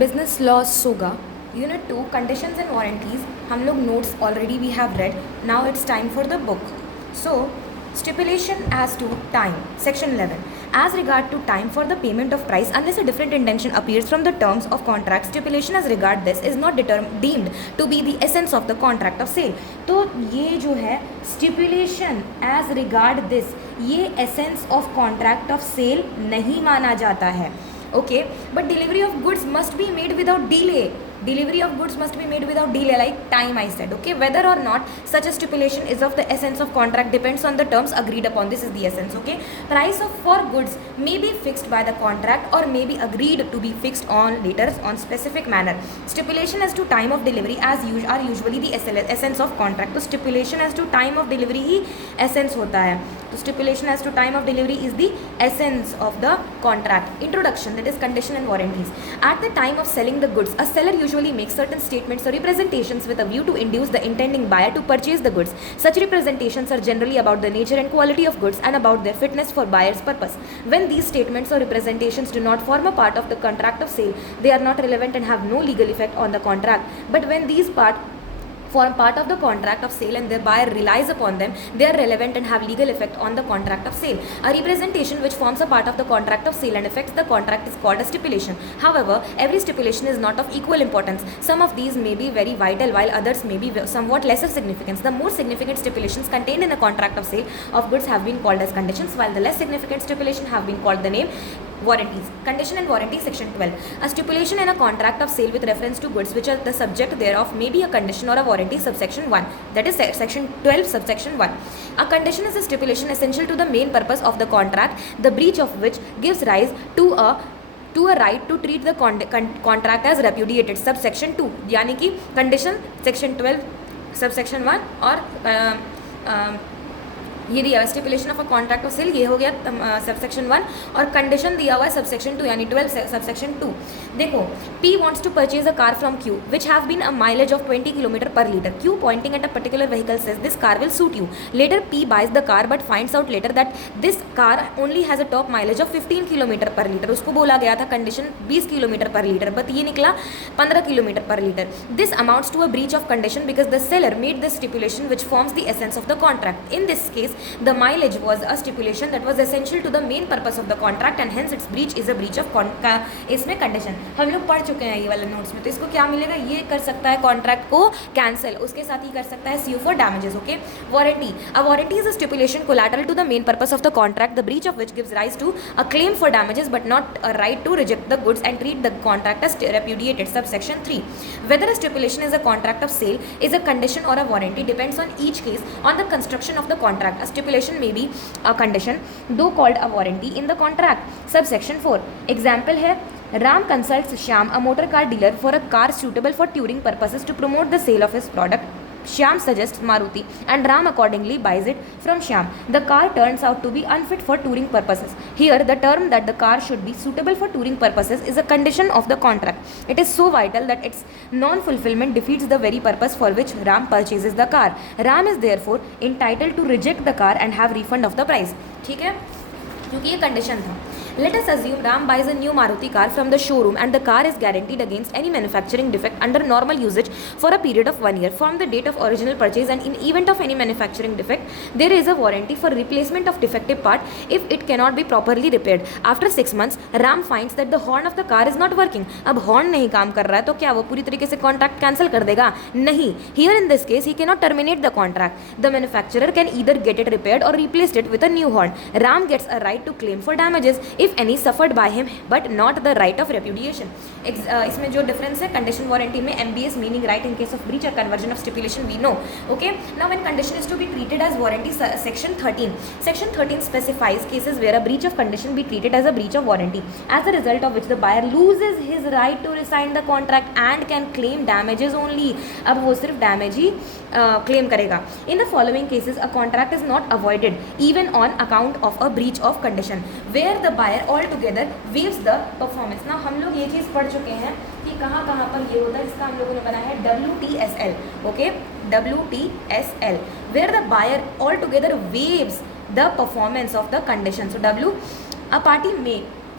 Business law सोगा unit 2 conditions and warranties हम लोग notes already we have read. Now it's time for the book. So stipulation as to time, section 11. As regard to time for the payment of price, unless a different intention appears from the terms of contract, stipulation as regard this is not deemed to be the essence of the contract of sale. तो ये जो है stipulation as regard this, ये essence of contract of sale नहीं माना जाता है. Okay, but delivery of goods must be made without delay. Delivery of goods must be made without delay, like time I said. Okay, whether or not such a stipulation is of the essence of contract depends on the terms agreed upon. This is the essence. Okay, price of for goods may be fixed by the contract or may be agreed to be fixed on later on specific manner. Stipulation as to time of delivery are usually the essence of contract. तो stipulation as to time of delivery he essence होता है. तो stipulation as to time of delivery is the essence of the contract. Introduction, that is condition and warranties. At the time of selling the goods, a seller usually makes certain statements or representations with a view to induce the intending buyer to purchase the goods. Such representations are generally about the nature and quality of goods and about their fitness for buyer's purpose. When these statements or representations do not form a part of the contract of sale, they are not relevant and have no legal effect on the contract. But when these form part of the contract of sale and the buyer relies upon them, they are relevant and have legal effect on the contract of sale. A representation which forms a part of the contract of sale and affects the contract is called a stipulation. However, every stipulation is not of equal importance. Some of these may be very vital while others may be somewhat lesser significance. The more significant stipulations contained in a contract of sale of goods have been called as conditions, while the less significant stipulation have been called the name warranties. Condition and warranty, section 12. A stipulation in a contract of sale with reference to goods which are the subject thereof may be a condition or a warranty, subsection 1. That is section 12, subsection 1. A condition is a stipulation essential to the main purpose of the contract, the breach of which gives rise to a right to treat the contract as repudiated, subsection 2. यानी कि condition section 12 subsection 1 और ये दिया हुआ stipulation of a contract of sale, ये हो गया subsection 1, और कंडीशन दिया हुआ है सबसेक्शन 2 यानी 12 सबसेक्शन 2. देखो, P wants to purchase a car from Q which have been a mileage of 20 km per liter. Q pointing at a particular vehicle says this car will suit you. Later P buys the car but finds out later that this car only has a top mileage of 15 km per liter. उसको बोला गया था condition 20 km per liter, but ये निकला 15 km per liter. This amounts to a breach of condition because the seller made this stipulation which forms the essence of the contract. In this case, the mileage was a stipulation that was essential to the main purpose of the contract and hence its breach is a breach of इसमें condition हम लोग पढ़ चुके हैं ये वाले notes में. तो इसको क्या मिलेगा, ये कर सकता है कॉन्ट्रैक्ट को कैंसिल, उसके साथ ही कर सकता है CU for damages. Okay, warranty. A warranty is a stipulation collateral to the main purpose of the contract, the breach of which gives rise to a claim for damages but not a right to reject the goods and treat the contract as repudiated, subsection 3. Whether a stipulation is a contract of sale, is a condition or a warranty depends on each case on the construction of the contract. A stipulation may be a condition though called a warranty in the contract, subsection 4. Example है, Ram consults Shyam, a motor car dealer, for a car suitable for touring purposes to promote the sale of his product. Shyam suggests Maruti and Ram accordingly buys it from Shyam. The car turns out to be unfit for touring purposes. Here the term that the car should be suitable for touring purposes is a condition of the contract. It is so vital that its non-fulfillment defeats the very purpose for which Ram purchases the car. Ram is therefore entitled to reject the car and have refund of the price. ठीक है, क्योंकि ये condition था. Let us assume Ram buys a new Maruti car from the showroom and the car is guaranteed against any manufacturing defect under normal usage for a period of 1 year from the date of original purchase, and in event of any manufacturing defect there is a warranty for replacement of defective part if it cannot be properly repaired. After 6 months Ram finds that the horn of the car is not working. अब horn नहीं काम कर रहा है तो क्या वो पूरी तरीके से कॉन्ट्रैक्ट कैंसिल कर देगा? नहीं. Here in this case he cannot terminate the contract. The manufacturer can either get it repaired or replaced it with a new horn. Ram gets a right to claim for damages if any suffered by him but not the right of repudiation. इसमें जो difference है condition warranty में, MBS meaning right in case of breach or conversion of stipulation we know. Okay, now when condition is to be treated as warranty, section 13. Section 13 specifies cases where a breach of condition be treated as a breach of warranty, as a result of which the buyer loses his right to rescind the contract and can claim damages only. अब वो सिर्फ damage ही claim करेगा. In the following cases a contract is not avoided even on account of a breach of condition where the buyer altogether waives the performance. Now हम लोग ये चीज़ पढ़ चुके हैं कि कहाँ कहाँ पर ये होता है. इसका हम लोगों ने बनाया है WTSL. Okay, WTSL where the buyer altogether waives the performance of the condition. So W, a party may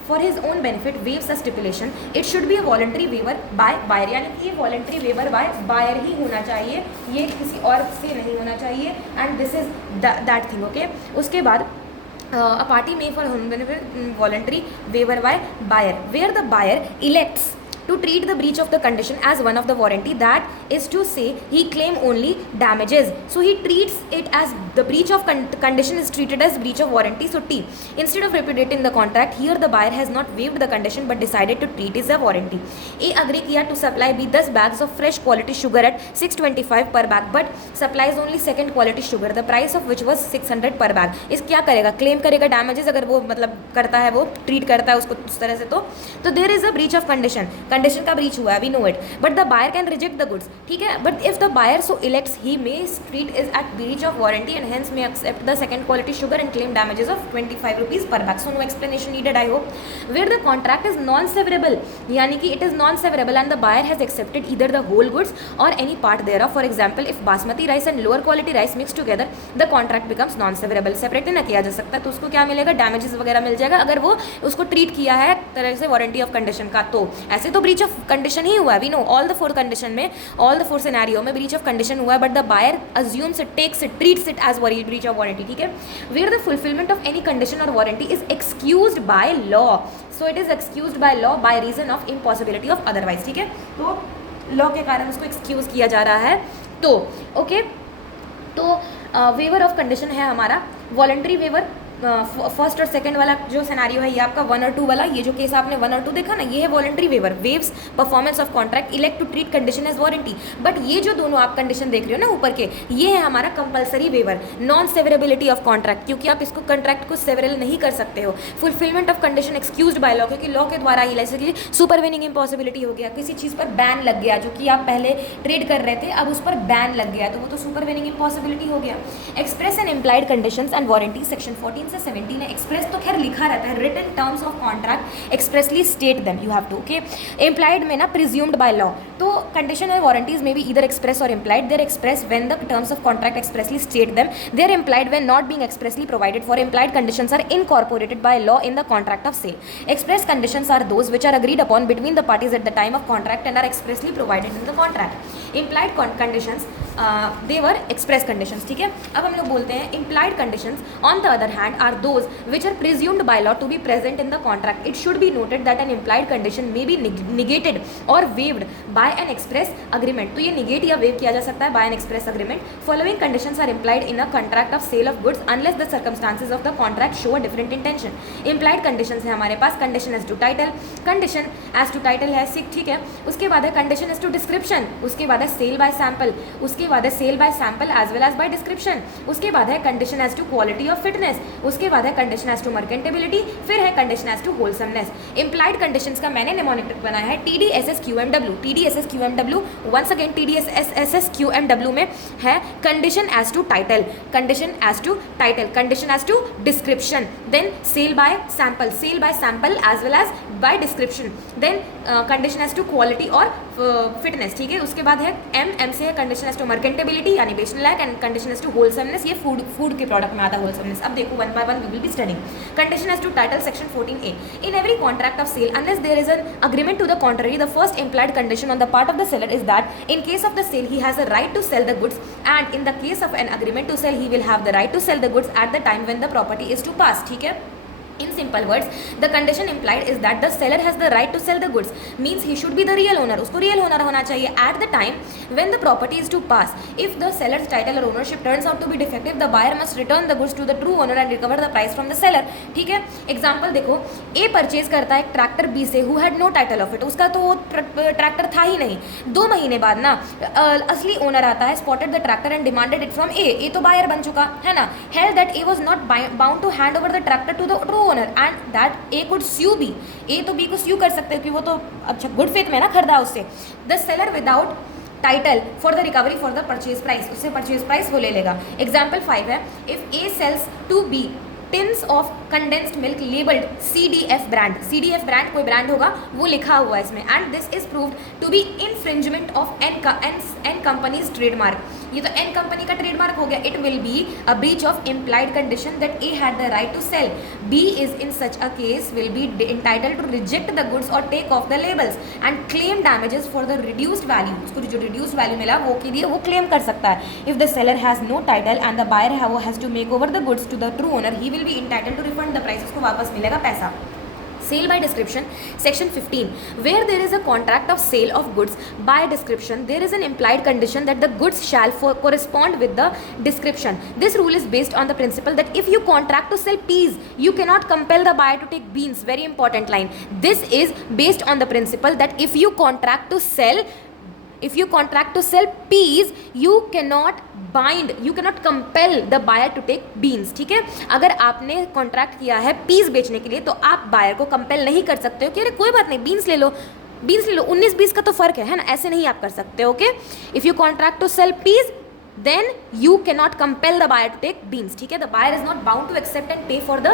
for his own benefit waives a stipulation it should be a voluntary waiver by buyer, यानी कि ये voluntary waiver by buyer ही होना चाहिए, ये किसी और से नहीं होना चाहिए, and this is that thing, okay. उसके बाद a party may for own benefit voluntary waiver by buyer where the buyer elects to treat the breach of the condition as one of the warranty, that is to say he claim only damages, so he treats it as the breach of condition is treated as breach of warranty. So T, instead of repudiating the contract, here the buyer has not waived the condition but decided to treat it as a warranty. A agree किया to supply B 10 bags of fresh quality sugar at 625 per bag but supplies only second quality sugar, the price of which was 600 per bag. इस क्या करेगा, claim करेगा damages, अगर वो मतलब करता है, वो ट्रीट करता है उसको उस तरह से, तो there is a breach of condition, condition का ब्रीच हुआ है, we know it, but the buyer can reject the goods, ठीक है, but if the buyer so elects he may treat is at breach of warranty and hence may accept the second quality sugar and claim damages of 25 rupees per bag. So no explanation needed I hope. Where the contract is non severable, यानी कि it is non severable and the buyer has accepted either the whole goods or any part thereof. For example if basmati rice and lower quality rice mix together the contract becomes non severable. Separate ना किया जा सकता, तो उसको क्या मिलेगा, damages वगैरह मिल जाएगा अगर वो उसको ट्रीट किया है तरह से वारंटी ऑफ कंडीशन का. तो ऐसे तो ब्रीच ऑफ कंडीशन ही हुआ है, we know all the four condition में, ऑल द फोर सिनेरियो में ब्रीच ऑफ कंडीशन हुआ है, but the buyer assumes it, takes it, treats it as breach of warranty, ठीक है. Where the fulfilment of any condition or warranty is excused by law, so it is excused by law by reason of impossibility of otherwise, ठीक है. तो law के कारण उसको excuse किया जा रहा है. तो ओके, तो वेवर ऑफ कंडीशन है हमारा वॉलंटरी वेवर. फर्स्ट और सेकंड वाला जो सिनेरियो है ये आपका 1 और 2 वाला, ये जो केस आपने 1 और 2 देखा ना, ये है voluntary waiver, waives performance of contract, elect to treat condition as warranty. But ये जो दोनों आप कंडीशन देख रहे हो ना ऊपर के, ये है हमारा compulsory waiver, non severability of contract, क्योंकि आप इसको कॉन्ट्रैक्ट को सेवरेल नहीं कर सकते हो. Fulfilment of condition excused by law, क्योंकि लॉ के द्वारा ही, जैसे कि सुपरवेनिंग इम्पॉसिबिलिटी हो गया, किसी चीज़ पर बैन लग गया, जो कि आप पहले ट्रेड कर रहे थे अब उस पर बैन लग गया, तो वो तो सुपरवेनिंग इम्पॉसिबिलिटी हो गया. Express and implied conditions and warranty section 14 से 17 है. एक्सप्रेस तो खैर लिखा रहता है, written terms of contract expressly state them, you have to, okay. Implied में ना प्रिज्यूम्ड बाय लॉ, तो कंडीशन एंड वारंटीज में भी इधर एक्सप्रेस और implied. They're express when the terms of contract expressly state them, they're implied when not being expressly provided for. Implied conditions are incorporated by law in the contract of sale. Express conditions are those which are agreed upon between the parties at the time of contract and are expressly provided in the contract. Implied conditions they were express conditions, ठीक है. अब हम लोग बोलते हैं implied conditions on the other hand are those which are presumed by law to be present in the contract. It should be noted that an implied condition may be negated or waived by an express agreement. तो ये negate या waive किया जा सकता है by an express agreement. Following conditions are implied in a contract of sale of goods unless the circumstances of the contract show a different intention. Implied conditions है हमारे पास, condition as to title, condition as to title है, ठीक है. उसके बाद है condition as to description, उसके बाद है sale by sample, उसके बाद है sale by sample as well as by description, उसके बाद है condition as to quality of fitness, उसके बाद है condition as to mercantability, फिर है condition as to wholesomeness. Implied conditions का मैंने निमोनिक बनाया है TDSSQMW. TDSSQMW once again TDSSQMW में है condition as to title, condition as to title, condition as to description, then sale by sample as well as by description, then condition as to quality और fitness, ठीक है. उसके बाद है M से है कंडीशन एज टू मर्केंटेबिलिटी यानी बेचने लायक, and condition as to wholesomeness, ये फूड के प्रोडक्ट में आता है होलसमनेस. अब देखो one by one we will be studying. Condition as to title section 14A. In every contract of sale, unless there is an agreement to the contrary, the first implied condition on the part of the seller is that in case of the sale he has a right to sell the goods, and in the case of an agreement to sell he will have the right to sell the goods at the time when the property is to pass, ठीक है. In simple words, the condition implied is that the seller has the right to sell the goods, means he should be the real owner, उसको real owner होना चाहिए at the time when the property is to pass. If the seller's title or ownership turns out to be defective, the buyer must return the goods to the true owner and recover the price from the seller, ठीक है. Example देखो, A purchase करता है एक tractor B से, who had no title of it, उसका तो tractor था ही नहीं. 2 महीने बाद ना असली ओनर आता है, spotted the tractor and demanded it from A. A तो बायर बन चुका है ना, held that A was not bound to hand over the tractor to the true owner and that A could sue B. A तो B को sue कर सकते हैं क्योंकि वो तो अच्छा गुड फेथ में ना खरीदा उससे. The seller without title for the recovery for the purchase price, उससे परचेज प्राइस वो ले लेगा. एग्जाम्पल 5 है, if A sells to B tins of condensed milk labelled CDF brand, CDF brand कोई ब्रांड होगा वो लिखा हुआ है इसमें, and this is proved to be infringement of an company's trademark. ये तो एन कंपनी का ट्रेडमार्क हो गया। It will be a breach of implied condition that A had the right to sell, B is in such a case will be entitled to reject the goods or take off the labels and claim damages for the reduced value. उसको जो reduced value मिला वो के लिए वो claim कर सकता है। If the seller has no title and the buyer has to make over the goods to the true owner, he will be entitled to refund the price, उसको वापस मिलेगा पैसा। Sale by description, section 15, where there is a contract of sale of goods by description, there is an implied condition that the goods shall correspond with the description. This rule is based on the principle that if you contract to sell peas, you cannot compel the buyer to take beans. Very important line. This is based on the principle that if you contract to sell peas, you cannot compel the buyer to take beans. ठीक है, अगर आपने contract किया है piece बेचने के लिए तो आप बायर को कंपेल नहीं कर सकते हो कि अरे कोई बात नहीं बीन्स ले लो 19-20 का तो फर्क है ना, ऐसे नहीं आप कर सकते। Okay, if you contract to sell piece then you cannot compel the buyer to take beans. ठीक है, the buyer is not bound to accept and pay for the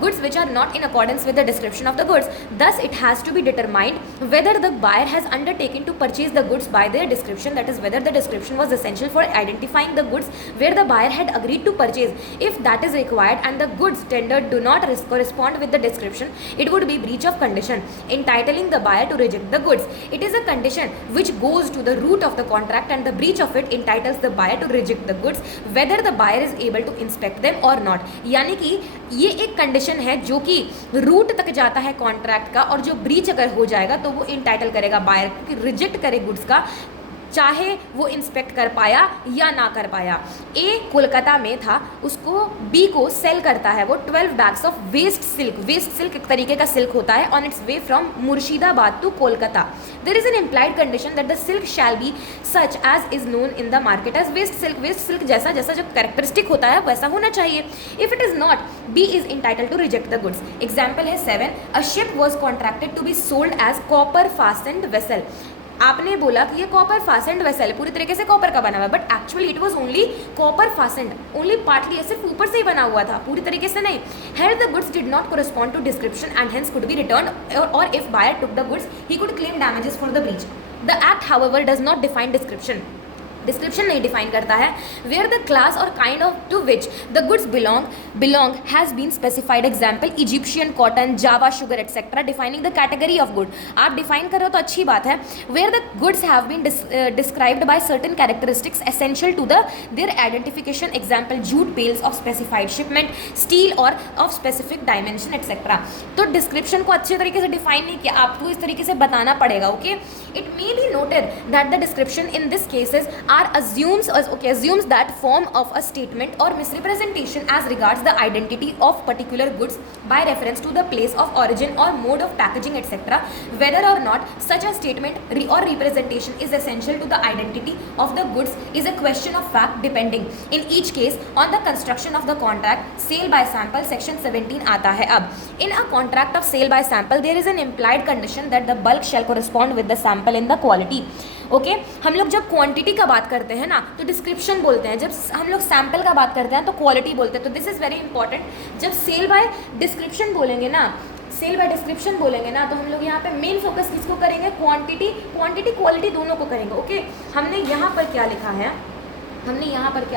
goods which are not in accordance with the description of the goods. Thus it has to be determined whether the buyer has undertaken to purchase the goods by their description, that is whether the description was essential for identifying the goods where the buyer had agreed to purchase. If that is required and the goods tendered do not correspond with the description, it would be breach of condition entitling the buyer to reject the goods. It is a condition which goes to the root of the contract and the breach of it entitles the buyer to reject the goods whether the buyer is able to inspect them or not. यानी कि ये एक condition है जो कि root तक जाता है कॉन्ट्रैक्ट का, और जो ब्रीच अगर हो जाएगा तो वो इंटाइटल करेगा बायर कि रिजेक्ट करे गुड्स का, चाहे वो इंस्पेक्ट कर पाया या ना कर पाया। ए कोलकाता में था, उसको बी को सेल करता है वो 12 बैग्स ऑफ वेस्ट सिल्क एक तरीके का सिल्क होता है on its way from Murshidabad to Kolkata. There is an implied condition that the silk shall be such as is known in the market as waste silk जैसा जो कैरेक्टरिस्टिक होता है वैसा होना चाहिए। If it is not, B is entitle to reject the goods. Example है 7, a ship was contracted to be sold as copper fastened vessel. आपने बोला कि ये कॉपर फासेंड वेसल है, पूरी तरीके से कॉपर का बना हुआ है, but actually it was only copper fastened, only partly, सिर्फ ऊपर से ही बना हुआ था, पूरी तरीके से नहीं। Here the goods did not correspond to description and hence could be return, or if buyer took the goods he could claim damages for the breach. The act however does not define description, description नहीं define करता है। Where the class or kind of to which the goods belong has been specified. Example Egyptian cotton, Java sugar etcetera, defining the category of good. आप define कर रहे हो तो अच्छी बात है। Where the goods have been described by certain characteristics essential to their identification. Example jute bales of specified shipment, steel और of specific dimension etcetera. तो डिस्क्रिप्शन को अच्छे तरीके से डिफाइन नहीं किया, आपको इस तरीके से बताना पड़ेगा। Okay, it may be noted that the description in this cases assumes that form of a statement or misrepresentation as regards the identity of particular goods by reference to the place of origin or mode of packaging etc. Whether or not such a statement or representation is essential to the identity of the goods is a question of fact depending in each case on the construction of the contract. Sale by sample section 17 आता है। अब in a contract of sale by sample there is an implied condition that the bulk shall correspond with the sample in the quality. Okay, हम लोग जब quantity का बात करते हैं ना तो डिस्क्रिप्शन बोलते हैं, जब हम लोग सैम्पल का बात करते हैं तो क्वालिटी बोलते हैं। तो दिस इज़ वेरी इंपॉर्टेंट। जब सेल बाय डिस्क्रिप्शन बोलेंगे ना, तो हम लोग यहाँ पे मेन फोकस किसको करेंगे? क्वांटिटी क्वालिटी दोनों को करेंगे। ओके, हमने यहाँ पर क्या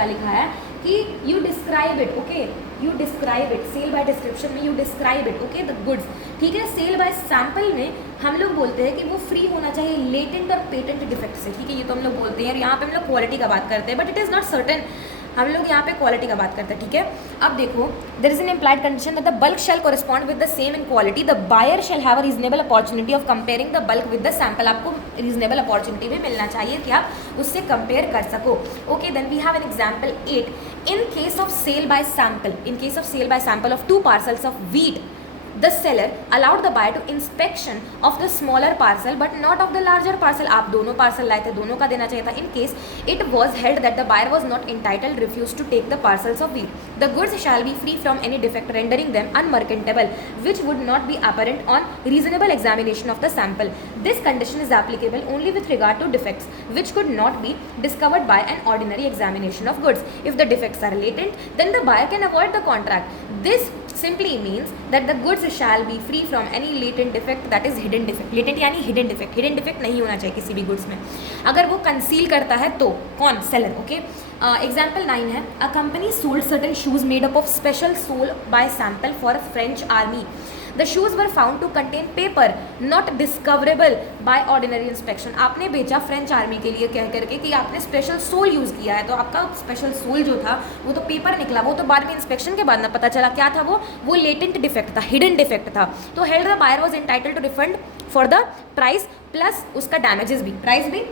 लिखा है कि you describe it. Okay, you describe it, sale by description में you describe it. Okay, the goods, ठीक है। सेल बाय सैम्पल में हम लोग बोलते हैं कि वो फ्री होना चाहिए लेटेंट और पेटेंट डिफेक्ट से, ठीक है, ये तो हम लोग बोलते हैं। और यहाँ पे हम लोग क्वालिटी का बात करते हैं, but it is not certain, हम लोग यहाँ पे क्वालिटी का बात करते हैं, ठीक है। अब देखो, there is an implied condition that the bulk shall correspond with the same in quality. The buyer shall have a reasonable opportunity of comparing the bulk with the sample. आपको रीजनेबल अपॉर्चुनिटी भी मिलना चाहिए कि आप उससे compare कर सको। Okay, then we have an example 8। In case of sale by sample of 2 parcels of wheat, the seller allowed the buyer to inspection of the smaller parcel but not of the larger parcel. आप दोनों parcel लाए थे, दोनों का देना चाहिए था. In case it was held that the buyer was not entitled refuse to take the parcels of wheat. The goods shall be free from any defect rendering them unmerchantable which would not be apparent on reasonable examination of the sample. This condition is applicable only with regard to defects which could not be discovered by an ordinary examination of goods. If the defects are latent, then the buyer can avoid the contract. This simply means that the goods shall be free from any latent defect, that is hidden defect. Latent यानी hidden defect. Hidden defect नहीं होना चाहिए किसी भी goods में. अगर वो conceal करता है तो कौन? Seller. Okay. Example 9 है, a company sold certain shoes made up of special sole by sample for French army. The shoes were found to contain paper not discoverable by ordinary inspection. आपने बेचा French army के लिए कह करके कि आपने special soul use किया है, तो आपका स्पेशल सोल जो था वो तो पेपर निकला, वो तो बाद में इंस्पेक्शन के बाद ना पता चला क्या था वो लेटेंट डिफेक्ट था, हिडन डिफेक्ट था. तो held the buyer was entitled to refund for the price plus उसका डैमेजेस भी, प्राइस भी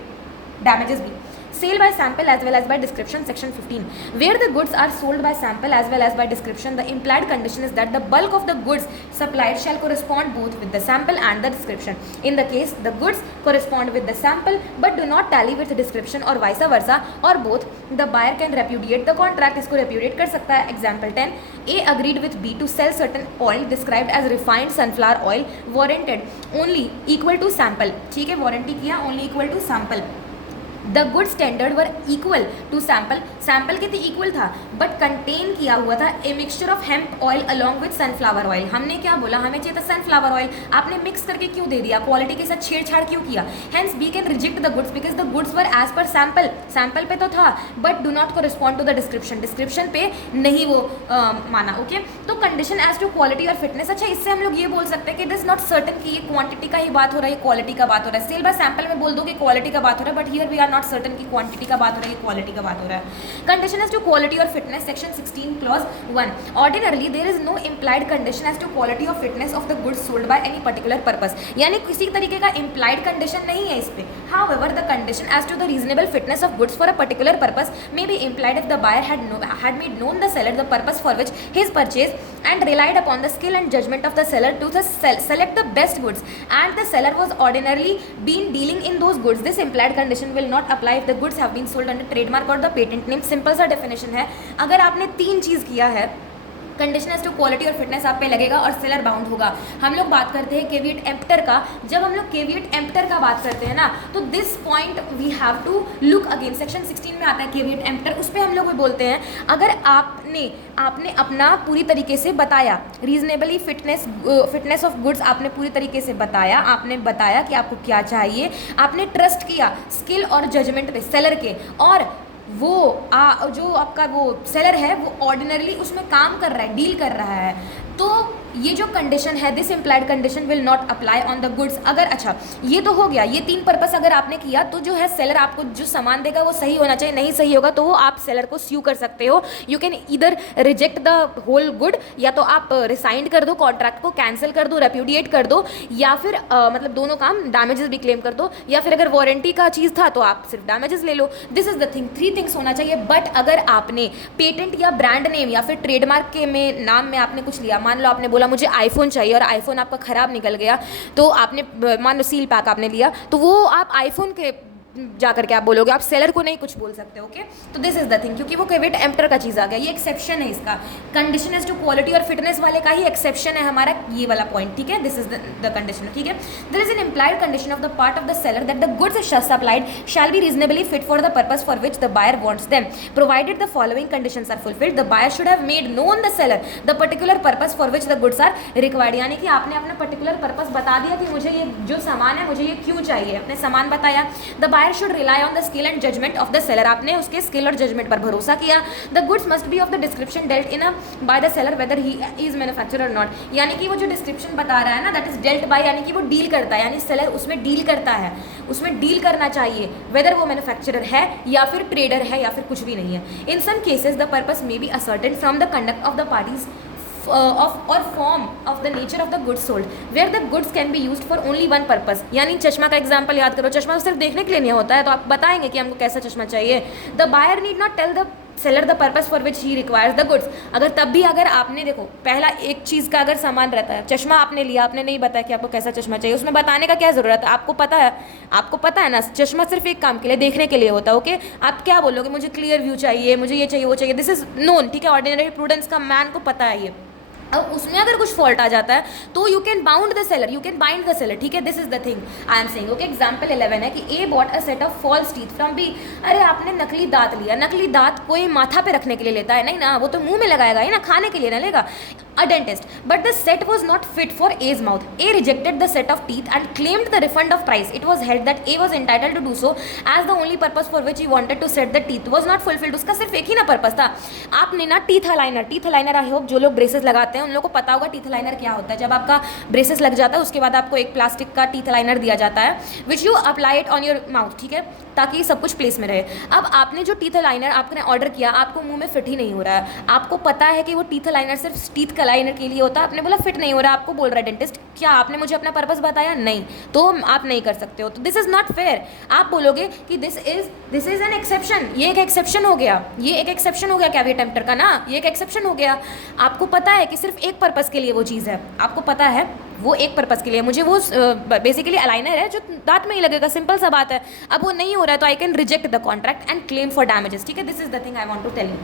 डैमेजेस भी. Sale by sample as well as by description, section 15. Where the goods are sold by sample as well as by description, the implied condition is that the bulk of the goods supplied shall correspond both with the sample and the description. In the case the goods correspond with the sample but do not tally with the description or vice versa or both, the buyer can repudiate the contract. इसको repudiate कर सकता है. Example 10. A agreed with B to sell certain oil described as refined sunflower oil warranted only equal to sample. ठीक है, warranty किया only equal to sample. The good standard were equal to sample, sample के थे equal था but contain किया हुआ था a mixture of hemp oil along with sunflower oil. हमने क्या बोला, हमें चाहिए था सनफ्लावर ऑयल, आपने मिक्स करके क्यों दे दिया, क्वालिटी के साथ छेड़छाड़ क्यों किया. Hence B can reject the goods because the goods were as per sample, sample पे तो था but do not correspond to the description, description पे नहीं वो माना. ओके, तो कंडीशन एज टू क्वालिटी और फिटनेस. अच्छा, इससे हम लोग ये बोल सकते हैं कि इट इज नॉट सर्टन कि ये क्वांटिटी का ही बात हो रहा है, क्वालिटी का बात हो रहा है. सेल बाय सैम्पल में बोल दो कि क्वालिटी का बात हो रहा है but here we are not certain की क्वांटिटी का बात हो रहा है, क्वालिटी का बात हो रहा है. कंडीशन एज टू क्वालिटी और fitness, section 16 clause 1. Ordinarily there is no implied condition as to quality और fitness of the goods sold by any particular purpose. यानी किसी तरीके का इम्प्लाइड कंडीशन नहीं है इस पे. However the condition as to the reasonable fitness of goods for a particular purpose may be implied if the buyer had made known the seller the purpose for which his purchase and relied upon the skill and judgment of the seller to select the best goods and the seller was ordinarily been dealing in those goods. This implied condition will not apply if the goods have been sold under trademark or the patent name. Simple सा definition है. अगर आपने 3 चीज़ किया है, condition as to quality और fitness आप पे लगेगा और सेलर बाउंड होगा. हम लोग बात करते हैं केविएट एम्प्टर का. जब हम लोग केविएट एम्प्टर का बात करते हैं ना, तो this point we have to look again. Section 16 में आता है केविएट एम्प्टर, उस पर हम लोग बोलते हैं अगर आपने अपना पूरी तरीके से बताया, रीजनेबली फिटनेस ऑफ गुड्स आपने पूरी तरीके से बताया, आपने बताया कि आपको क्या चाहिए, आपने ट्रस्ट किया स्किल और जजमेंट पे सेलर के, और वो जो आपका वो सेलर है वो ऑर्डिनरली उसमें काम कर रहा है, डील कर रहा है, तो ये जो कंडीशन है this implied condition will not apply on the goods. अगर अच्छा ये तो हो गया, ये 3 पर्पस अगर आपने किया तो जो है सेलर आपको जो सामान देगा वो सही होना चाहिए. नहीं सही होगा तो वो आप सेलर को स्यू कर सकते हो. You can either reject the whole good, या तो आप रिसाइंड कर दो, कॉन्ट्रैक्ट को कैंसिल कर दो, रेप्यूडिएट कर दो, या फिर मतलब दोनों काम, डैमेजेस भी क्लेम कर दो, या फिर अगर वारंटी का चीज़ था तो आप सिर्फ डैमेजेस ले लो. This is the thing, 3 things होना चाहिए. बट अगर आपने पेटेंट या ब्रांड नेम या फिर ट्रेडमार्क के में नाम में आपने कुछ लिया, मान लो आपने बोला मुझे आईफोन चाहिए और आईफोन आपका ख़राब निकल गया, तो आपने मान लो सील पैक आपने लिया, तो वो आप आईफोन के जा करके आप बोलोगे, आप सेलर को नहीं कुछ बोल सकते. ओके, तो दिस इज द थिंग, क्योंकि वो केविएट एम्प्टर का चीज़ आ गया, ये एक्सेप्शन है इसका. कंडीशन एज टू क्वालिटी और फिटनेस वाले का ही एक्सेप्शन है हमारा ये वाला पॉइंट. ठीक है, दिस इज द कंडीशन. ठीक है, there is an implied condition of the part of the seller that the goods supplied shall be reasonably fit for the purpose for which the buyer wants them, provided the following conditions are fulfilled. The buyer should have made known the seller the particular purpose for which the goods are required. यानी कि आपने अपना particular purpose बता दिया कि मुझे ये जो सामान है मुझे ये क्यों चाहिए, अपने सामान बताया. The buyer should rely on the skill and judgement of the seller, आपने उसके स्किल और जजमेंट पर भरोसा किया. The goods must be of the description dealt in by the seller whether he is manufacture और नॉट. यानी कि वो जो डिस्क्रिप्शन बता रहा है ना, दैट इज डेल्ट बाय, यानी कि वो डील करता है, यानी सेलर उसमें डील करता है, उसमें डील करना चाहिए, वेदर वो मैन्युफैक्चरर है या फिर ट्रेडर है या फिर कुछ भी नहीं है. In some cases the purpose may be ascertain from the conduct of the parties of or form of the nature of the goods sold, where the goods can be used for only one purpose. यानी चश्मा का example याद करो, चश्मा सिर्फ देखने के लिए नहीं होता है, तो आप बताएंगे कि हमको कैसा चश्मा चाहिए. The buyer need not tell the seller the purpose for which he requires the goods. अगर तब भी अगर आपने देखो पहला एक चीज़ का अगर सामान रहता है, चश्मा आपने लिया, आपने नहीं बताया कि आपको कैसा चश्मा चाहिए, उसमें बताने का क्या ज़रूरत है, आपको पता है ना, चश्मा सिर्फ एक काम के लिए, देखने के लिए होता है। ओके, आप क्या बोलोगे, मुझे क्लियर व्यू चाहिए, मुझे ये चाहिए वो चाहिए, दिस इज नोन, ठीक है, ऑर्डिनरी प्रूडेंस का मैन को पता है ये। अब उसमें अगर कुछ फॉल्ट आ जाता है तो you can bound the seller, you can bind the seller, ठीक है, this is the thing I am saying. Okay, example 11 है कि A bought a set of false teeth from B. अरे आपने नकली दांत लिया, नकली दांत कोई माथा पे रखने के लिए लेता है नहीं ना, वो तो मुंह में लगाएगा ही ना, खाने के लिए ना लेगा, a dentist, but the set was not fit for A's mouth. A rejected the set of teeth and claimed the refund of price. It was held that A was entitled to do so as the only purpose for which he wanted to set the teeth was not fulfilled. उसका सिर्फ एक ही ना purpose था। आपने ना teeth aligner, I hope जो लोग braces लगाते हैं उन लोगों को पता होगा टीथ अलाइनर क्या होता है। जब आपका ब्रेसेस लग जाता है उसके बाद आपको एक प्लास्टिक का टीथ अलाइनर दिया जाता है, which you apply it on your mouth, ठीक है, ताकि सब कुछ प्लेस में रहे। अब आपने जो टीथ अलाइनर आपने ऑर्डर किया, आपको मुंह में फिट ही नहीं हो रहा है, आपको पता है कि वो टीथ अलाइनर सिर्फ टीथ अलाइनर के लिए होता है, आपने बोला फिट नहीं हो रहा, आपको बोल रहा है डेंटिस्ट, क्या आपने मुझे अपना पर्पस बताया? नहीं, तो आप नहीं कर सकते हो, तो दिस इज नॉट फेयर। आप बोलोगे कि दिस इज एन एक्सेप्शन, ये एक एक्सेप्शन हो गया, ये एक एक्सेप्शन हो गया कैविटी टेम्पटर का ना, ये एक एक्सेप्शन हो गया। आपको पता है कि सिर्फ एक पर्पस के लिए वो चीज़ है, आपको पता है वो एक पर्पस के लिए, मुझे वो बेसिकली अलाइनर है जो दांत में ही लगेगा, सिंपल सा बात है। अब वो नहीं हो रहा है तो I can reject the contract and claim for damages, ठीक है, this is the thing I want to tell you.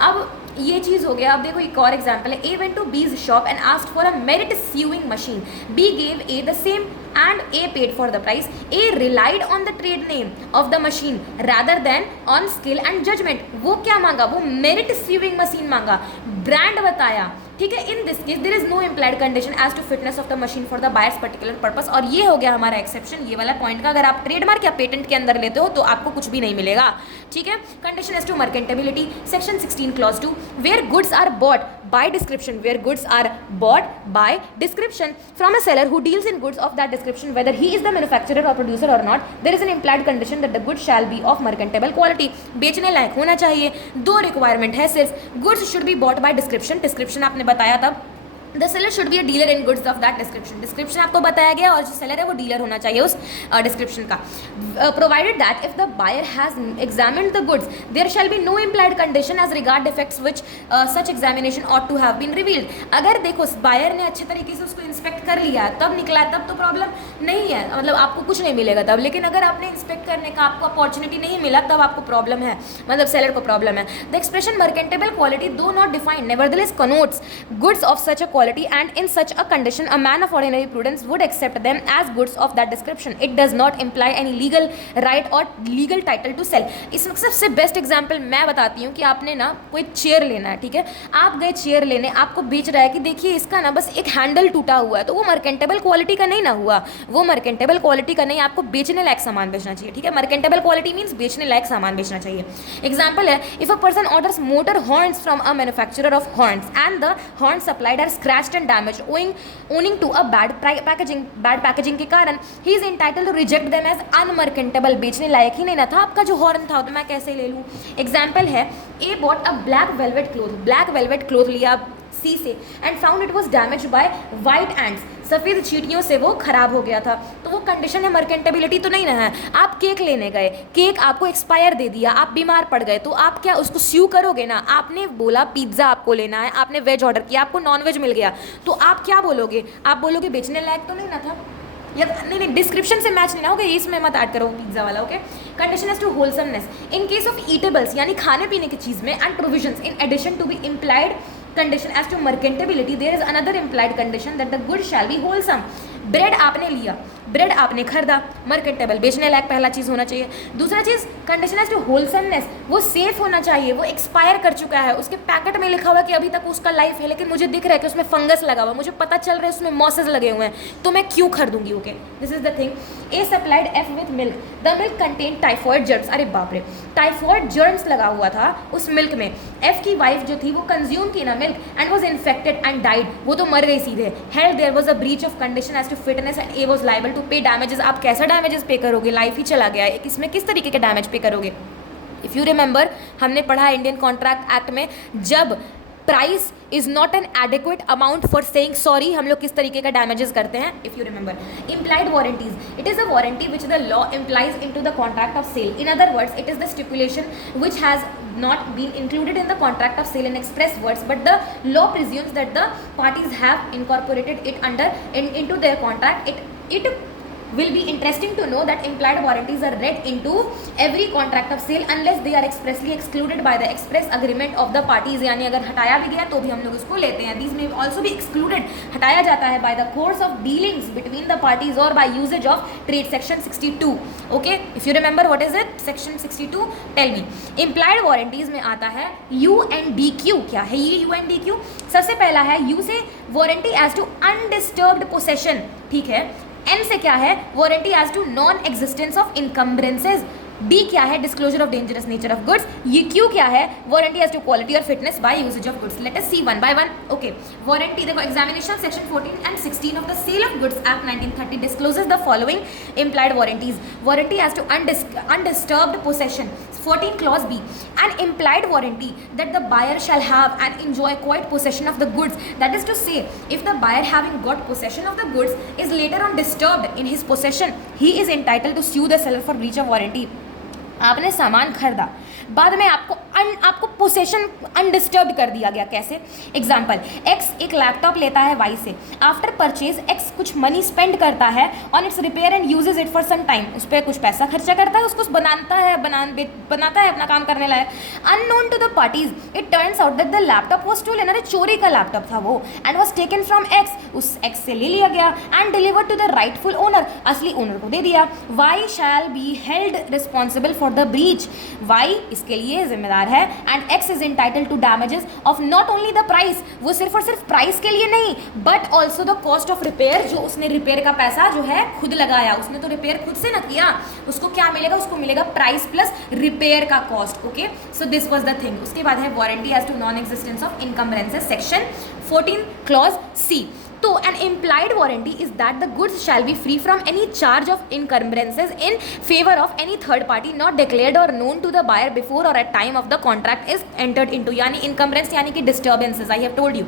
अब ये चीज़ हो गया। अब देखो एक और एग्जांपल है, A went to B's shop and asked for a Merritt sewing machine, B gave A the same and A paid for the price. A relied on the trade name of the machine rather than on skill and judgement. वो क्या मांगा? वो Merritt sewing machine मांगा, brand बताया, ठीक है। In this case there is no implied condition as to fitness of the machine for the buyers particular purpose. और ये हो गया हमारा एक्सेप्शन, ये वाला पॉइंट का। अगर आप ट्रेडमार्क या पेटेंट के अंदर लेते हो तो आपको कुछ भी नहीं मिलेगा, ठीक है। Condition as to merchantability, section 16 clause 2, where goods are bought by description, where goods are bought by description from a seller who deals in goods of that description, whether he is the manufacturer or producer or not, there is an implied condition that the goods shall be of merchantable quality. बेचने लायक होना चाहिए। दो requirement है सिर्फ, goods should be bought by description, description आपने बताया तब, the seller should be a dealer in goods of that description, description आपको बताया गया और जो सेलर है वो डीलर होना चाहिए उस डिस्क्रिप्शन का। Provided that if the buyer has examined the goods there shall be no implied condition as regard defects which such examination ought to have been revealed. अगर देखो बायर ने अच्छे तरीके से उसको इंस्पेक्ट कर लिया तब निकला है, तब तो प्रॉब्लम नहीं है, मतलब आपको कुछ नहीं मिलेगा तब। लेकिन अगर आपने इंस्पेक्ट करने का आपको अपॉर्चुनिटी नहीं मिला तब आपको प्रॉब्लम है, मतलब सेलर को प्रॉब्लम है। The expression merchantable quality though not defined nevertheless connotes goods of such a quality, and in such a condition a man of ordinary prudence would accept them as goods of that description. It does not imply any legal right or legal title to sell. इसमें सबसे best example मैं बताती हूँ कि आपने ना कोई chair लेना है, ठीक है, आप गए चेयर लेने, आपको बेच रहा है कि देखिए इसका ना बस एक हैंडल टूटा हुआ है, तो वो मर्केंटेबल क्वालिटी का नहीं ना हुआ, वो मर्केंटेबल क्वालिटी का नहीं, आपको बेचने लायक सामान बेचना चाहिए, ठीक है। मर्केंटेबल क्वालिटी मीन्स बेचने लायक सामान बेचना चाहिए। एग्जाम्पल है, if a person orders motor horns from a manufacturer of horns and the horn supplied are scratched and damaged owing to a bad packaging के कारण he is entitled to reject them as unmerchantable, बेचने लायक ही नहीं ना था आपका जो horn था, तो मैं कैसे ले लूँ। एग्जाम्पल है, A bought a black velvet cloth लिया सी से and found it was damage bye white ends, सफ़ेद चींटियों से वो खराब हो गया था, तो वो कंडीशन है, मर्केंटेबिलिटी तो नहीं ना है। आप केक लेने गए, केक आपको एक्सपायर दे दिया, आप बीमार पड़ गए, तो आप क्या उसको स्यू करोगे ना। आपने बोला पिज्ज़ा आपको लेना है, आपने वेज ऑर्डर किया, आपको नॉन वेज मिल गया, तो आप क्या बोलोगे? आप बोलोगे बेचने लायक तो नहीं ना था, या नहीं डिस्क्रिप्शन से मैच नहीं ना होगा, इसमें मत ऐड करो पिज्ज़ा वाला, okay. Condition as to wholesomeness in case of eatables, यानी खाने पीने की चीज़ में, and provisions in addition to be implied condition as to merchantability, there is another implied condition that the good shall be wholesome. Bread आपने लिया, bread आपने खरीदा, मर्केंटेबल बेचने लायक पहला चीज़ होना चाहिए। दूसरा चीज़ कंडीशन एज टू होलसमनेस, वो सेफ होना चाहिए, वो एक्सपायर कर चुका है, उसके पैकेट में लिखा हुआ है कि अभी तक उसका लाइफ है, लेकिन मुझे दिख रहा है कि उसमें फंगस लगा हुआ, मुझे पता चल रहा है उसमें मॉसेस लगे हुए हैं, तो मैं क्यों खरीदूंगी, okay. This is the thing. A supplied F with milk, the milk contain typhoid germs, अरे बाप रे, टाइफॉइड जर्म्स लगा हुआ था उस मिल्क में। एफ की वाइफ जो थी वो कंज्यूम की ना milk and was infected and died, वो तो मर गई सीधे। Held there was a breach of condition as to fitness and A was liable to pay damages. आप कैसा डैमेजेस पे करोगे, लाइफ ही चला गया है, इसमें किस तरीके के डैमेज पे करोगे। इफ़ यू रिमेंबर, हमने पढ़ा इंडियन कॉन्ट्रैक्ट एक्ट में, जब price is not an adequate amount for saying sorry. हम लोग किस तरीके का डैमेजेस करते हैं, if you remember. Implied warranties, it is a warranty which the law implies into the contract of sale. In other words, it is the stipulation which has not been included in the contract of sale in express words, but the law presumes that the parties have incorporated it into their contract. It will be interesting to know that implied warranties are read into every contract of sale unless they are expressly excluded by the express agreement of the parties. यानी अगर हटाया भी गया तो भी हम लोग उसको लेते हैं. These may also be excluded, हटाया जाता है by the course of dealings between the parties or by usage of trade. Section 62. Okay, if you remember what is it, section 62, tell me. Implied warranties में आता है UNDQ. क्या है ये UNDQ? सबसे पहला है U से warranty as to undisturbed possession. ठीक है. N से क्या है, warranty as to non existence of encumbrances. D क्या है, disclosure of dangerous nature of goods. ये Q क्या है, वारंटी एज टू क्वालिटी और fitness by usage of goods. Let us see one by one. Okay, warranty देखो, examination section 14 and 16 of the sale of goods act 1930 discloses the following implied warranties. Warranty as to undisturbed possession. 14 clause B, an implied warranty that the buyer shall have and enjoy quiet possession of the goods. That is to say, if the buyer having got possession of the goods is later on disturbed in his possession, he is entitled to sue the seller for breach of warranty. आपने सामान खरीदा, बाद में आपको possession undisturbed कर दिया गया. कैसे? एग्जाम्पल, एक्स एक लैपटॉप लेता है वाई से. आफ्टर परचेज एक्स कुछ मनी स्पेंड करता है on its repair and uses it for some time. उस पर कुछ पैसा खर्चा करता है, उसको बनाता है अपना काम करने लायक. Unknown to the parties it turns out that the laptop was stolen. अरे चोरी का लैपटॉप था वो, and was taken from X. उस एक्स से ले लिया गया and delivered to the rightful owner. असली ओनर को दे दिया. Y shall be held responsible for the breach. Y इसके लिए जिम्मेदार है and X is entitled to damages of not only the price. वो सिर्फ और सिर्फ प्राइस के लिए नहीं, but also the cost of repair. जो उसने रिपेयर का पैसा जो है खुद लगाया, उसने तो रिपेयर खुद से ना किया. उसको क्या मिलेगा, उसको मिलेगा प्राइस प्लस रिपेयर का cost. Okay, so this was the thing. उसके बाद है warranty as to non existence of encumbrances. Section 14 clause C. So an implied warranty is that the goods shall be free from any charge of encumbrances in favor of any third party not declared or known to the buyer before or at time of the contract is entered into. यानी encumbrance यानी कि disturbances. I have told you.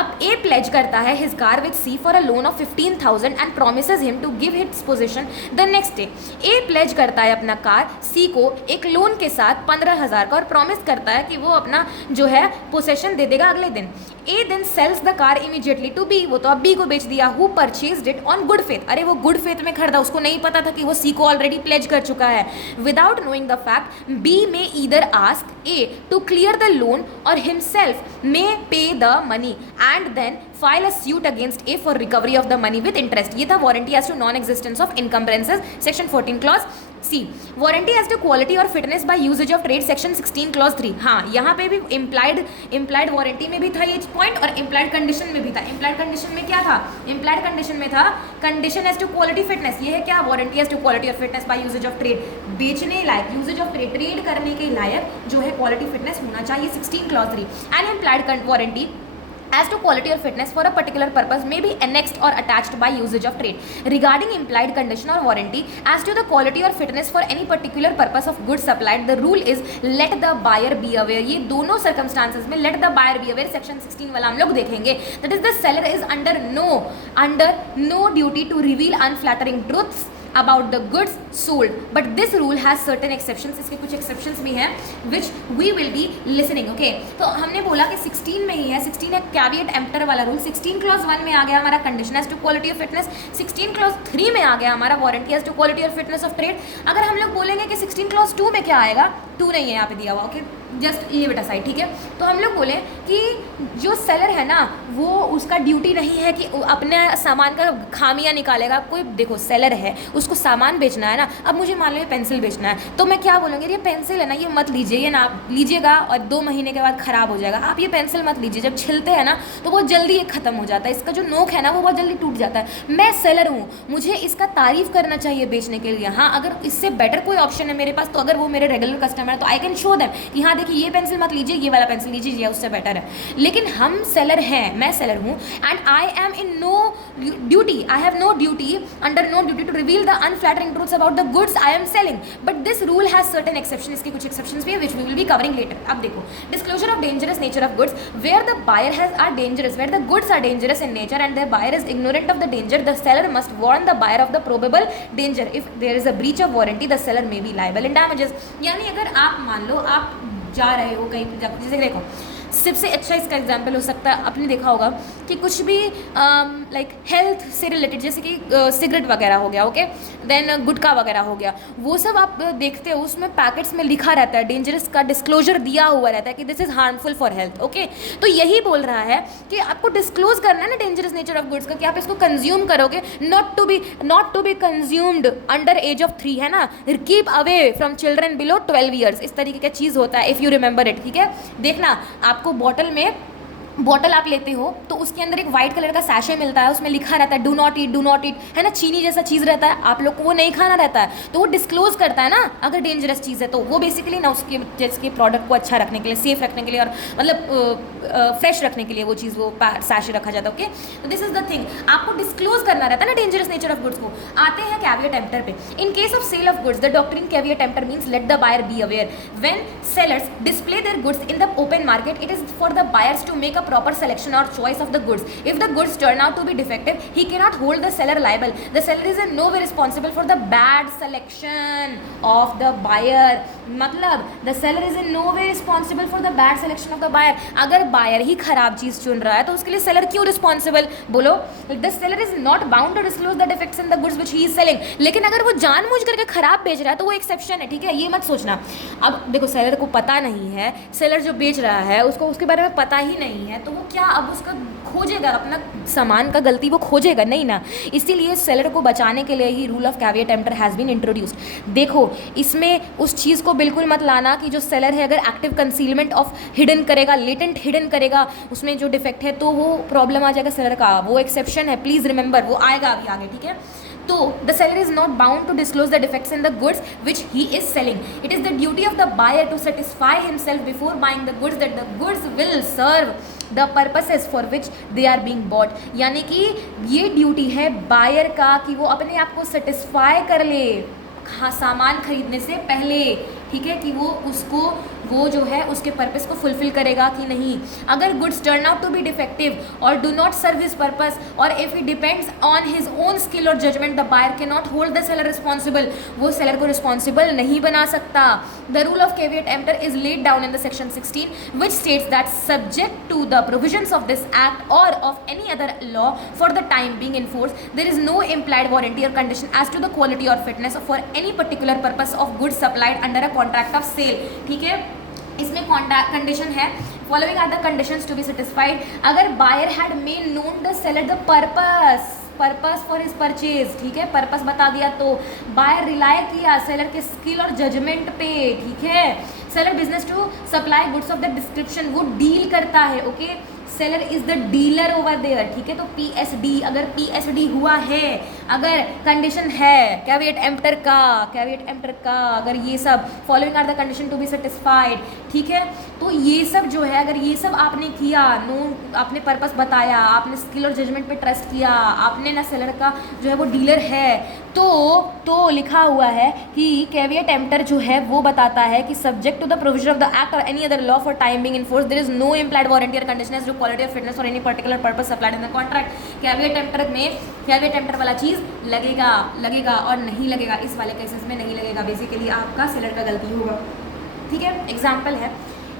अब A pledge करता है his car with C for a loan of 15,000 and promises him to give its possession the next day. A pledge करता है अपना car C को एक लोन के साथ 15,000 का और प्रॉमिस करता है कि वो अपना जो है पोसेशन दे देगा अगले दिन. A then sells the car immediately to B. वो तो अब B को बेच दिया. Who purchased it on good faith. अरे वो गुड फेथ में खरीदा, उसको नहीं पता था कि वो C को ऑलरेडी प्लेज कर चुका है. Without knowing the fact, B may either ask A to clear the loan or himself may pay the money and then file a suit against A for recovery of the money with interest. ये था warranty as to non-existence of encumbrances. Section 14 clause C. Warranty as to quality और fitness by usage of trade. Section 16 clause 3. हाँ, यहाँ पे भी implied warranty में भी था ये पॉइंट और इम्प्लाइड कंडीशन में भी था. इम्प्लाइड कंडीशन में क्या था, इम्प्लाइड कंडीशन में था condition as to quality fitness. ये है क्या, वारंटी एज टू क्वालिटी और fitness by usage of trade. बेचने लायक, यूजेज ऑफ ट्रेड, ट्रेड करने के लायक जो है क्वालिटी फिटनेस होना चाहिए. 16 clause 3. And implied warranty as to quality or fitness for a particular purpose may be annexed or attached by usage of trade. Regarding implied condition or warranty as to the quality or fitness for any particular purpose of goods supplied, the rule is let the buyer be aware. ये दोनों circumstances में let the buyer be aware section 16 वाला हम लोग देखेंगे. That is the seller is under no duty to reveal unflattering truths about the goods sold, but this rule has certain exceptions. इसके कुछ exceptions भी हैं which we will be listening. Okay, तो हमने बोला कि 16 में ही है. 16 है caveat emptor वाला रूल. 16 clause 1 में आ गया हमारा condition as to quality of fitness. 16 clause 3 में आ गया हमारा warranty as to quality or fitness of trade. अगर हम लोग बोलेंगे कि 16 clause 2 में क्या आएगा, 2 नहीं है यहाँ पे दिया हुआ. Okay, just leave it aside. ठीक है, तो हम लोग बोले कि जो सेलर है ना, वो उसका ड्यूटी नहीं है कि अपने सामान का खामियां निकालेगा. कोई देखो सेलर है, उसको सामान बेचना है ना. अब मुझे मान लो ये पेंसिल बेचना है, तो मैं क्या बोलूँगी, ये पेंसिल है ना, ये मत लीजिए, ये ना आप लीजिएगा और 2 महीने के बाद ख़राब हो जाएगा. आप ये पेंसिल मत लीजिए. जब छिलते हैं ना तो बहुत जल्दी ये ख़त्म हो जाता है, इसका जो नोक है ना वो बहुत जल्दी टूट जाता है. मैं सेलर हूँ, मुझे इसका तारीफ़ करना चाहिए बेचने के लिए. हाँ, अगर इससे बेटर कोई ऑप्शन है मेरे पास, तो अगर वो मेरे रेगुलर कस्टमर है तो आई कैन शो देम कि हाँ कि ये पेंसिल मत लीजिए, ये वाला पेंसिल लीजिए, ये उससे बेटर है। लेकिन हम सेलर हैं, मैं सेलर हूँ, and I am in no duty, I have no duty, under no duty to reveal the unflattering truths about the goods I am selling, but this rule has certain exception. इसके कुछ exceptions भी है which we will be covering later. अब देखो, disclosure of dangerous nature of goods where the buyer has are dangerous, where the goods are dangerous in nature and the buyer is ignorant of the danger, the seller must warn the buyer of the probable danger. If there is a breach of warranty, the seller may be liable in damages. यानी अगर आप मान लो आप जा रहे हो कहीं, जैसे देखो सबसे अच्छा इसका एग्जाम्पल हो सकता है, आपने देखा होगा कि कुछ भी लाइक हेल्थ से रिलेटेड, जैसे कि सिगरेट वगैरह हो गया, ओके, देन गुटखा वगैरह हो गया, वो सब आप देखते हो उसमें पैकेट्स में लिखा रहता है, डेंजरस का डिस्क्लोजर दिया हुआ रहता है कि this is harmful for health, okay. तो यही बोल रहा है कि आपको डिस्क्लोज करना है ना डेंजरस नेचर ऑफ गुड्स का, कि आप इसको कंज्यूम करोगे, not to be consumed under age of 3, है ना, keep away from children below 12 years, इस तरीके का चीज़ होता है, इफ़ यू रिमेंबर इट, ठीक है। देखना आपको बॉटल आप लेते हो तो उसके अंदर एक वाइट कलर का सैशे मिलता है, उसमें लिखा रहता है डू नॉट ईट, है ना, चीनी जैसा चीज़ रहता है, आप लोग को वो नहीं खाना रहता है, तो वो डिस्क्लोज करता है ना अगर डेंजरस चीज़ है तो। वो बेसिकली ना उसके जैसे प्रोडक्ट को अच्छा रखने के लिए, सेफ रखने के लिए, और मतलब फ्रेश रखने के लिए वो चीज़, वो सैशे रखा जाता है, ओके। तो दिस इज द थिंग, आपको डिस्क्लोज करना रहता है ना डेंजरस नेचर ऑफ गुड्स को। आते हैं कैविएट एम्प्टर पे। In case of sale of goods the doctrine caveat emptor means let the buyer be aware when sellers display their goods in the open market, it is for the buyers to make a proper selection और choice of the goods. If the goods turn out to be defective, he cannot hold the seller liable. The seller is in no way responsible for the bad selection of the buyer. मतलब the seller is in no way responsible for the bad selection of the buyer. अगर buyer ही खराब चीज़ चुन रहा है तो उसके लिए seller क्यों responsible? बोलो, the seller is not bound to disclose the defects in the goods which he is selling. लेकिन अगर वो जानबूझ करके खराब बेच रहा है तो वो एक्सेप्शन है, ठीक है, ये मत सोचना। अब देखो सेलर को पता नहीं है, सेलर जो बेच रहा है उसको उसके बारे में पता ही नहीं है, तो वो क्या अब उसका खोजेगा अपना सामान का गलती, वो खोजेगा नहीं ना। इसीलिए सेलर को बचाने के लिए ही rule of caveat emptor has been introduced. देखो इसमें उस चीज़ को बिल्कुल मत लाना कि जो सेलर है अगर एक्टिव कंसीलमेंट ऑफ हिडन करेगा, लेटेंट हिडन करेगा उसमें जो डिफेक्ट है तो वो प्रॉब्लम आ जाएगा सेलर का, वो एक्सेप्शन है, प्लीज़ रिमेंबर, वो आएगा अभी आगे, ठीक है। तो the seller is not bound to disclose the defects in the goods which he is selling. It is the duty of the buyer to satisfy himself before buying the goods that the goods will serve the purposes for which they are being bought. यानी कि ये duty है buyer का कि वो अपने आप को सेटिस्फाई कर ले सामान खरीदने से पहले, ठीक है, कि वो जो है उसके पर्पस को फुलफिल करेगा कि नहीं। अगर goods turn out to be defective or do not serve his purpose or if he depends on his own skill और judgement, the buyer can not hold the seller responsible, वो seller को responsible नहीं बना सकता। The rule of caveat emptor is laid down in the section 16 which states that subject to the provisions of this act or of any other law for the time being in force there is no implied warranty or condition as to the quality और fitness for any particular purpose of goods supplied under a contract of sale, ठीक है। इसमें condition है, following are the conditions to be satisfied. अगर buyer had made known the seller the purpose for his purchase, ठीक है, purpose बता दिया तो बायर रिलाय किया सेलर के स्किल और जजमेंट पे, ठीक है। Seller business to supply goods of the description, वो डील करता है, okay, seller is the dealer over there, ठीक है। तो PSD, अगर PSD हुआ है, अगर कंडीशन है कैविएट एम्प्टर का अगर ये सब following are the condition to be satisfied, ठीक है, तो ये सब जो है अगर ये सब आपने किया, आपने पर्पस बताया, आपने स्किल और जजमेंट पे ट्रस्ट किया, आपने ना सेलर का जो है वो डीलर है, तो लिखा हुआ है कि कैविएट एम्प्टर जो है वो बताता है कि subject to the provision of the act or any other law for time being in force there is no implied warranty or condition as to quality और fitness or any particular purpose supplied in the contract. Caveat emptor वाला चीज़ लगेगा और नहीं लगेगा, इस वाले cases में नहीं लगेगा, बेसिकली आपका सेलर का गलती होगा, ठीक है। एग्जाम्पल है,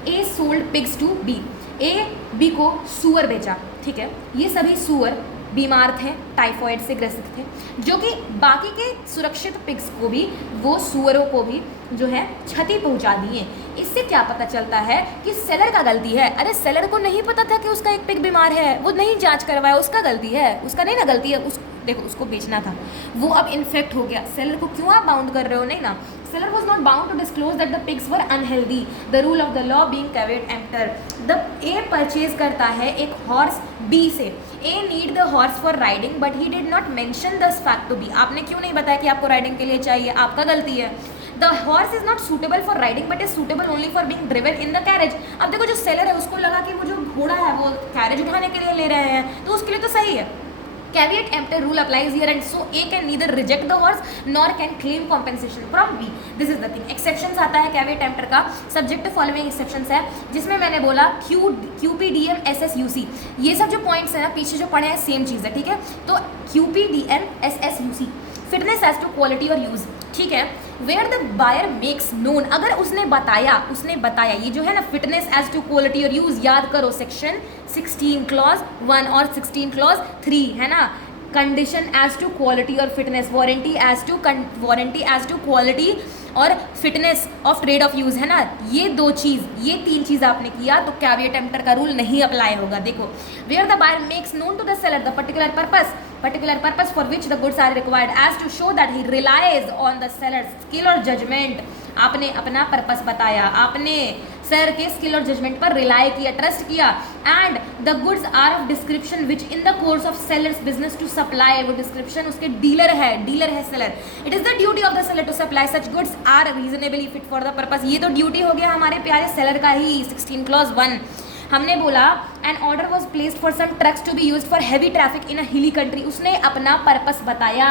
A sold pigs to B, A B को सूअर बेचा, ठीक है, ये सभी सूअर बीमार थे, टाइफॉइड से ग्रसित थे, जो कि बाकी के सुरक्षित पिग्स को भी, वो सूअरों को भी जो है क्षति पहुंचा दिए। इससे क्या पता चलता है कि सेलर का गलती है। अरे सेलर को नहीं पता था कि उसका एक पिग बीमार है, वो नहीं जांच करवाया, उसका गलती है, उसका नहीं ना गलती है, देखो उसको बेचना था, वो अब इन्फेक्ट हो गया, सेलर को क्यों आप बाउंड कर रहे हो, नहीं ना। Seller was not bound to disclose that the pigs were unhealthy. The rule of the law being caveat emptor. The A purchase करता है एक horse B से. A need the horse for riding, but he did not mention this fact to B. आपने क्यों नहीं बताया कि आपको राइडिंग के लिए चाहिए, आपका गलती है। The horse is not suitable for riding but is suitable only for being driven in the carriage. अब देखो जो सेलर है उसको लगा कि वो जो घोड़ा है वो कैरेज उठाने के लिए ले रहे हैं, तो उसके लिए तो सही है। Caveat emptor rule applies here, and so A can neither reject the horse nor can claim compensation from B. This is the thing. Exceptions आता है caveat emptor का, subject to following exceptions है, जिसमें मैंने बोला QPDM SSUC, ये सब जो points है ना पीछे जो पढ़े हैं सेम चीज़ है, ठीक है। तो QPDM SSUC fitness as to quality और यूज़, ठीक है। Where the buyer makes known, अगर उसने बताया ये जो है ना फिटनेस एज टू क्वालिटी और यूज़, याद करो सेक्शन 16 क्लॉज 1 और 16 क्लॉज 3 है ना। कंडीशन एज टू क्वालिटी और fitness, warranty as to quality और fitness of trade of use है ना, ये तीन चीज़ आपने किया तो कैविएट एम्प्टर का रूल नहीं अप्लाई होगा। देखो, where the buyer makes known to the seller the particular purpose for which the goods are required as to show that he relies on the seller skill और judgement. आपने अपना purpose बताया, आपने seller के skill और judgement पर rely किया, trust किया। And the goods are of description which in the course of seller's business to supply, वो डिस्क्रिप्शन उसके डीलर है seller. It is the duty of the seller to supply such goods are reasonably fit for the purpose. ये तो duty हो गया हमारे प्यारे seller का ही। 16 क्लॉज 1 हमने बोला an order was placed for some trucks to be used for heavy traffic in a hilly country. उसने अपना पर्पस बताया,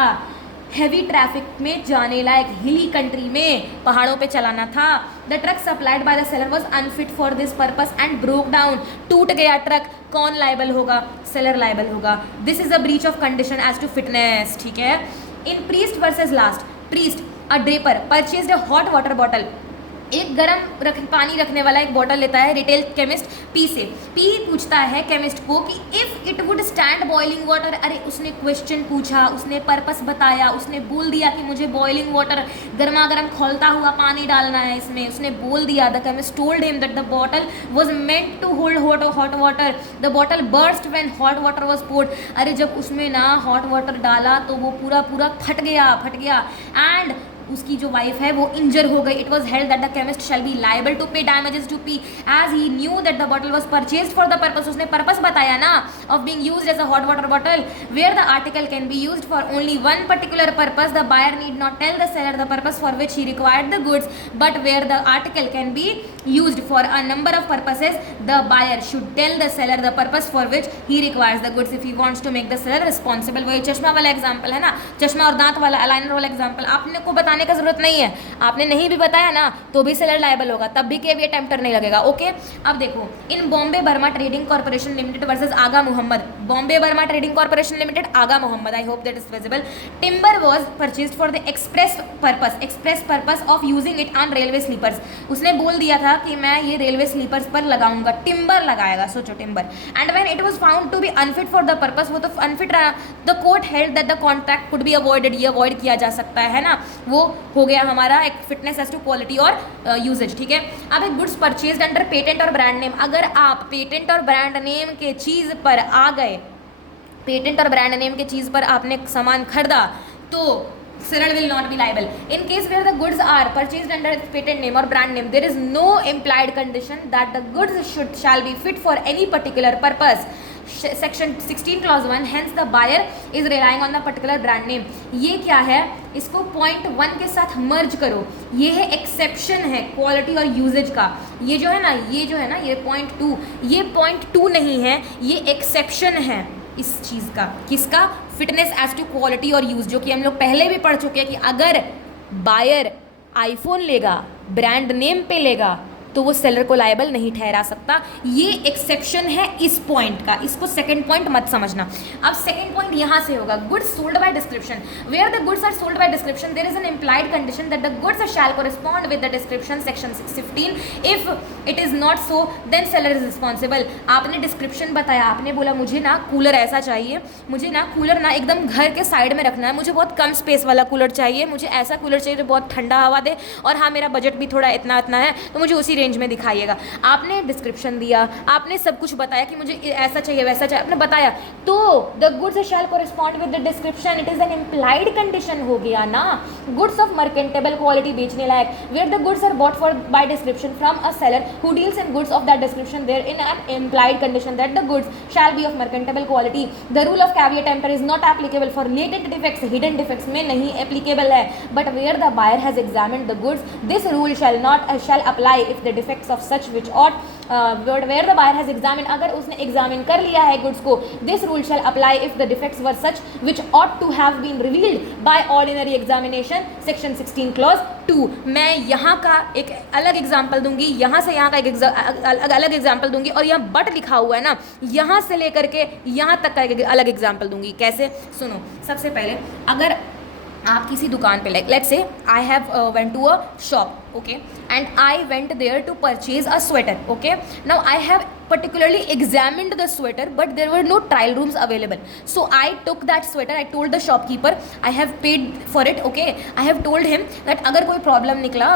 हैवी ट्रैफिक में जाने लायक हिली कंट्री में पहाड़ों पे चलाना था। The truck supplied by the seller was unfit for this purpose and broke down, टूट गया ट्रक, कौन लाइबल होगा? सेलर लाइबल होगा। This is a breach of condition as to fitness, ठीक है। In Priest versus Last, Priest a draper purchased a hot water bottle, एक गर्म पानी रखने वाला एक बॉटल लेता है रिटेल केमिस्ट पी से। पी पूछता है केमिस्ट को कि if it would stand boiling water. अरे उसने क्वेश्चन पूछा, उसने पर्पस बताया, उसने बोल दिया कि मुझे बॉइलिंग वाटर गर्मा गर्म खौलता हुआ पानी डालना है इसमें, उसने बोल दिया। The chemist told him that the bottle was meant to hold hot water. The bottle burst when hot water was poured. अरे जब उसमें ना हॉट वाटर डाला तो वो पूरा फट गया एंड उसकी जो वाइफ है वो इंजर हो गई। It was held that the chemist shall be liable to pay damages to P as he knew that the bottle was purchased for the purpose. उसने पर्पस बताया ना of being used as a hot water bottle. Where the article can be used for only one particular purpose the buyer need not tell the seller the purpose for which he required the goods, but where the article can be used for a number of purposes the buyer should tell the seller the purpose for which he requires the goods if he wants to make the seller responsible. वही चश्मा वाला example है ना, चश्मा और दांत वाला aligner वाला एग्जाम्पल, आपने को बताने का जरूरत नहीं है। आपने नहीं भी बताया ना तो भी सेलर लायबल होगा, तब भी कैविएट एम्प्टर नहीं लगेगा। ओके, अब देखो, in Bombay Burma trading corporation limited versus Agha Mohammad, Bombay Burma trading corporation limited Agha Mohammad, I hope that is visible. Timber was purchased for the express purpose of using it on railway sleepers. उसने बोल दिया था कि मैं ये रेलवे स्लीपर्स पर लगाऊंगा, टिम्बर लगाएगा, सोचो timber. And when it was found to be unfit for the purpose, वो तो अनफिट रहा, the court held that the contract could be avoided, ये अवॉइड किया जा सकता है ना, वो हो गया हमारा एक फिटनेस एज टू क्वालिटी और यूजेज, ठीक है। अब एक गुड्स परचेज्ड अंडर पेटेंट और ब्रांड नेम, अगर आप पेटेंट और ब्रांड नेम के चीज़ पर आ गए, पेटेंट और ब्रांड नेम के चीज़ पर आपने सामान खरीदा तो seller will not be liable. In case where the goods are purchased under patent name or brand name, there is no implied condition that the goods shall be fit for any particular purpose. Section 16 clause 1, hence the buyer is relying on the particular brand name. ये क्या है, इसको point 1 के साथ मर्ज करो, ये है exception है क्वालिटी और यूजेज का। ये जो है ना ये पॉइंट 2, ये पॉइंट 2 नहीं है, ये एक्सेप्शन है इस चीज़ का। किसका? फिटनेस एज टू क्वालिटी और यूज़, जो कि हम लोग पहले भी पढ़ चुके हैं कि अगर बायर आईफोन लेगा, ब्रांड नेम पे लेगा, तो वो सेलर को लायबल नहीं ठहरा सकता। ये एक्सेप्शन है इस पॉइंट का, इसको सेकंड पॉइंट मत समझना। अब सेकंड पॉइंट यहाँ से होगा, goods sold by description. Where the goods are sold by description there is an implied condition that the goods shall correspond with the description, section 615। If it is not so then seller is responsible. आपने description बताया, आपने बोला मुझे ना cooler ऐसा चाहिए, मुझे ना कूलर ना एकदम घर के साइड में रखना है, मुझे बहुत कम स्पेस वाला कूलर चाहिए, मुझे ऐसा कूलर चाहिए जो बहुत ठंडा हवा दे, और हाँ मेरा बजट भी थोड़ा इतना है, तो मुझे उसी रेंज में दिखाइएगा। आपने डिस्क्रिप्शन दिया, आपने सब कुछ बताया कि मुझे ऐसा चाहिए वैसा चाहिए, आपने बताया, तो the goods shall correspond with the description, it is an implied condition हो गया ना। गुड्स ऑफ मर्केंटेबल क्वालिटी बेचने लायक, where the goods are bought for by description from a seller who deals in goods of that description, there in an implied condition that the goods shall be of merchantable quality. The rule of caveat emptor is not applicable for latent defects, hidden defects में नहीं applicable है, but where the buyer has examined the goods this rule shall apply if the defects of such which ought where the buyer has examined, अगर उसने examine कर लिया है goods को, this rule shall apply if the defects were such which ought to have been revealed by ordinary examination, section 16 clause 2। मैं यहाँ का एक अलग एग्जाम्पल दूंगी, यहाँ से यहाँ का एक अलग एग्जाम्पल दूंगी, और यहाँ बट लिखा हुआ है ना, यहाँ से लेकर के यहाँ तक का एक अलग एग्जाम्पल दूंगी। कैसे, सुनो। सबसे पहले अगर आप किसी दुकान पे, like let's say I have went to a shop, okay, and I went there to purchase a sweater, okay, now I have particularly examined the sweater but there were no trial rooms available, so I took that sweater, I told the shopkeeper I have paid for it, okay, I have told him that अगर कोई problem निकला,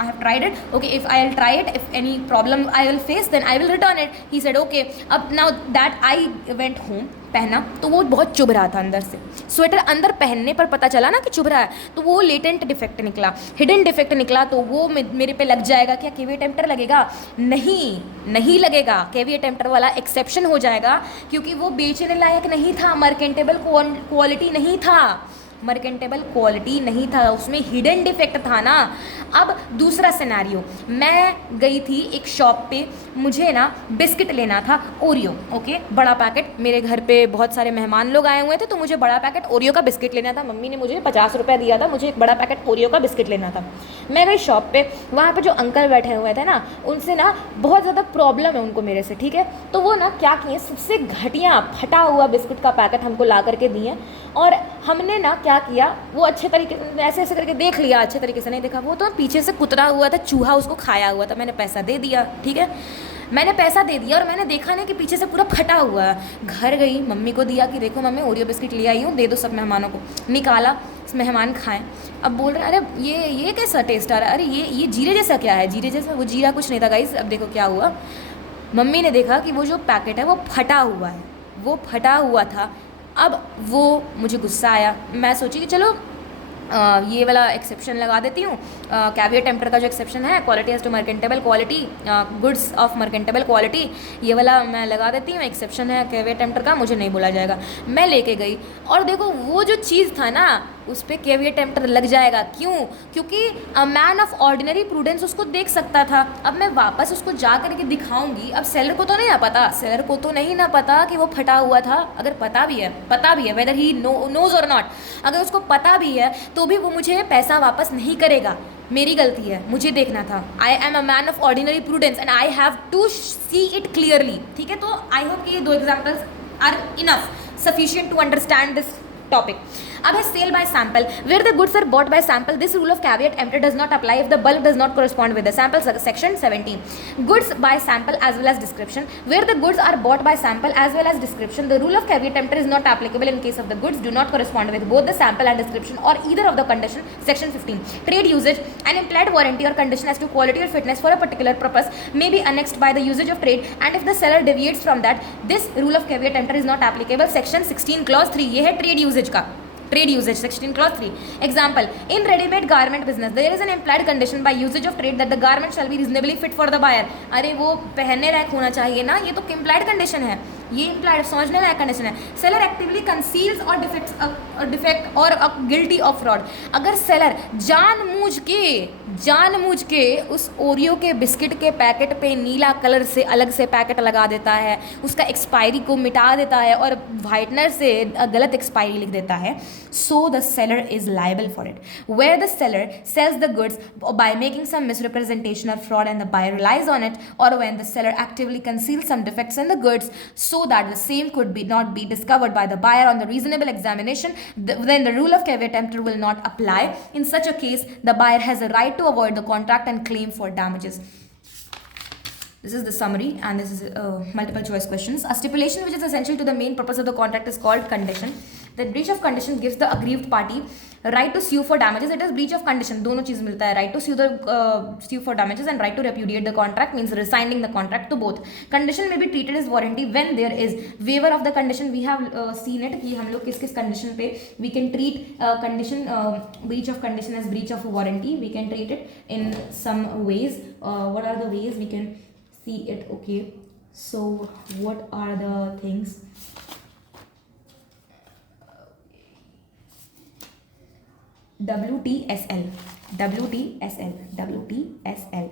I have tried it, okay, if I'll try it, if any problem I will face then I will return it, he said okay। अब now that I went home, पहना तो वो बहुत चुभ रहा था अंदर से, स्वेटर अंदर पहनने पर पता चला ना कि चुभ रहा है, तो वो लेटेंट डिफेक्ट निकला, हिडन डिफेक्ट निकला, तो वो मेरे पे लग जाएगा क्या, कैविएट एम्पटर लगेगा? नहीं लगेगा, कैविएट एम्पटर वाला एक्सेप्शन हो जाएगा, क्योंकि वो बेचने लायक नहीं था, मर्केंटेबल क्वालिटी नहीं था, मर्केंटेबल क्वालिटी नहीं था, उसमें हिडन डिफेक्ट था ना। अब दूसरा सिनेरियो, मैं गई थी एक शॉप पे, मुझे ना बिस्किट लेना था ओरियो, ओके, बड़ा पैकेट, मेरे घर पे बहुत सारे मेहमान लोग आए हुए थे, तो मुझे बड़ा पैकेट ओरियो का बिस्किट लेना था। मम्मी ने मुझे 50 रुपये दिया था, मुझे एक बड़ा पैकेट ओरियो का बिस्किट लेना था। मैं गई शॉप पे, वहाँ पे जो अंकल बैठे हुए थे ना, उनसे ना बहुत ज़्यादा प्रॉब्लम है उनको मेरे से, ठीक है, तो वो ना क्या किए, सबसे घटिया फटा हुआ बिस्किट का पैकेट हमको ला करके दिए, और हमने ना क्या किया, वो अच्छे तरीके से ऐसे करके देख लिया, अच्छे तरीके से नहीं देखा, वो तो पीछे से कुतरा हुआ था, चूहा उसको खाया हुआ था। मैंने पैसा दे दिया, ठीक है, मैंने पैसा दे दिया, और मैंने देखा ना कि पीछे से पूरा फटा हुआ है। घर गई, मम्मी को दिया कि देखो मम्मी ओरियो बिस्किट ले आई हूँ, दे दो सब मेहमानों को। निकाला, मेहमान खाएं, अब बोल रहे हैं अरे ये कैसा टेस्ट आ रहा है, अरे ये जीरे जैसा क्या है, जीरे जैसा, वो जीरा कुछ नहीं था गाइस। अब देखो क्या हुआ, मम्मी ने देखा कि वो जो पैकेट है वो फटा हुआ है, वो फटा हुआ था। अब वो मुझे गुस्सा आया, मैं सोची कि चलो ये वाला एक्सेप्शन लगा देती हूँ, कैविएट एम्पटर का जो एक्सेप्शन है, quality as to merchantable quality, goods of merchantable quality, ये वाला मैं लगा देती हूँ, एक्सेप्शन है कैविएट एम्पटर का, मुझे नहीं बोला जाएगा। मैं लेके गई, और देखो वो जो चीज़ था ना, उस पर कैविएट एम्पटर लग जाएगा। क्यों? क्योंकि अ मैन ऑफ ऑर्डिनरी प्रूडेंस उसको देख सकता था। अब मैं वापस उसको जा करके दिखाऊंगी, अब सेलर को तो नहीं ना पता, सेलर को तो नहीं ना पता कि वो फटा हुआ था। अगर पता भी है वेदर ही नोज और नॉट, अगर उसको पता भी है तो भी वो मुझे पैसा वापस नहीं करेगा। मेरी गलती है, मुझे देखना था। I am a man of ordinary prudence and I have to see it clearly, ठीक है। तो आई होप कि ये 2 examples are enough sufficient to understand this topic. अब है sale by sample, where the goods are bought by sample, this rule of caveat emptor does not apply if the bulk does not correspond with the sample, section 17। Goods by sample as well as description, where the goods are bought by sample as well as description, the rule of caveat emptor is not applicable in case of the goods do not correspond with both the sample and description or either of the condition, section 15। trade usage, an implied warranty or condition as to quality or fitness for a particular purpose may be annexed by the usage of trade, and if the seller deviates from that, this rule of caveat emptor is not applicable, section 16 clause 3। ये है trade usage का, trade usage, section clause 3। Example, in readymade garment business there is an implied condition by usage of trade that the garment shall be reasonably fit for the buyer. अरे वो पहनने लायक होना चाहिए ना, ये तो इम्प्लाइड कंडीशन है, ये इम्प्लाइड समझने लायक कंडीशन है। सेलर एक्टिवली कंसील्स और डिफेक्ट और गिल्टी ऑफ फ्रॉड, अगर सेलर जानबूझ के उस ओरियो के बिस्किट के पैकेट पे नीला कलर से अलग से पैकेट लगा देता है, उसका एक्सपायरी को मिटा देता है और वाइटनर से गलत एक्सपायरी लिख देता है, so the seller is liable for it। where the seller sells the goods by making some misrepresentation or fraud and the buyer relies on it, or when the seller actively conceals some defects in the goods so that the same could not be discovered by the buyer on the reasonable examination, then the rule of caveat emptor will not apply। in such a case the buyer has a right to avoid the contract and claim for damages। This is the summary and this is multiple choice questions। A stipulation which is essential to the main purpose of the contract is called condition। The breach of condition gives the aggrieved party right to sue for damages, it is breach of condition, दोनों चीज मिलता है, right to sue for damages and right to repudiate the contract means resigning the contract, तो both condition may be treated as warranty when there is waiver of the condition. We have seen it कि हम लोग किस किस condition पे we can treat condition breach of condition as breach of warranty. We can treat it in some ways. What are the ways we can see it? Okay, so what are the things? WTSL,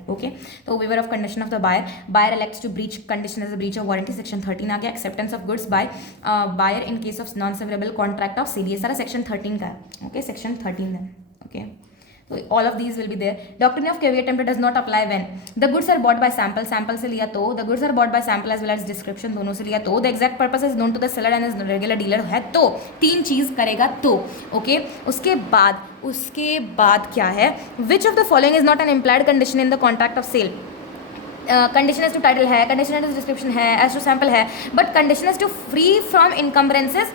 okay. तो waiver of condition of the buyer elects to breach condition as a breach of warranty, section 13 आ गया. acceptance of goods by buyer in case of non-severable contract of sale, ये सारा section 13 का है, okay, section 13 है, okay. So all of these will be there. Doctrine of caveat emptor does not apply when the goods are bought by sample से लिया तो, the goods are bought by sample as well as description दोनों से लिया तो, the exact purpose is known to the seller and his regular dealer है तो, तीन चीज करेगा तो, okay. उसके बाद क्या है, which of the following is not an implied condition in the contract of sale? Condition as to title है, कंडीशन एज टू डिस्क्रिप्शन है, एज टू सैम्पल है, but condition as to free from encumbrances,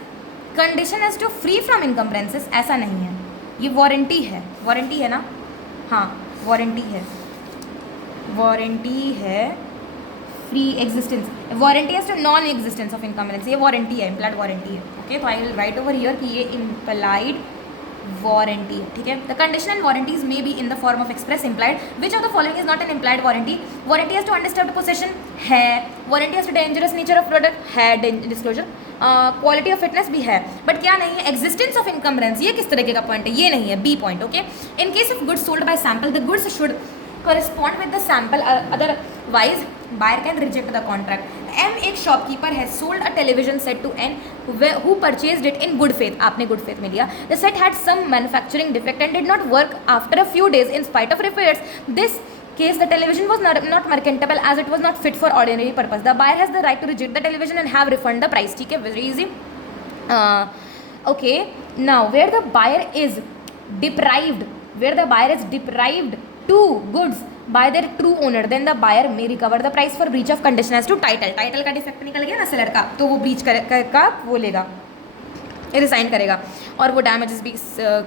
condition as to free from encumbrances ऐसा नहीं है, ये warranty है ना, हाँ वारंटी है free existence, warranty as to non existence of encumbrance, ये वारंटी है, इम्प्लाइड वारंटी है, ओके. तो I will write over here कि ये इम्प्लाइड वारंटी है, ठीक है. The condition and warranties may be in the form of express implied. Which of the following is not an implied warranty? Warranty has to undisturbed possession है, warranty has to dangerous nature of product है, disclosure, quality of fitness भी है, but क्या नहीं है, existence of encumbrance. ये किस तरीके का पॉइंट है, ये नहीं है, B point, okay. In case of goods sold by sample the goods should correspond with the sample, otherwise buyer can reject the contract. M एक शॉपकीपर है, sold a television set to N who purchased it in good faith, आपने good faith में लिया. The set had some manufacturing defect and did not work after a few days in spite of repairs. This case the television was not merchantable as it was not fit for ordinary purpose. The buyer has the right to reject the television and have refund the price, ठीक है, very easy. Okay, now where the buyer is deprived to goods by their true owner, then the buyer may recover the price for breach of condition as to title का defect निकल गया ना seller का, तो वो breach का वो लेगा, रिसाइन करेगा और वो डैमेजेस भी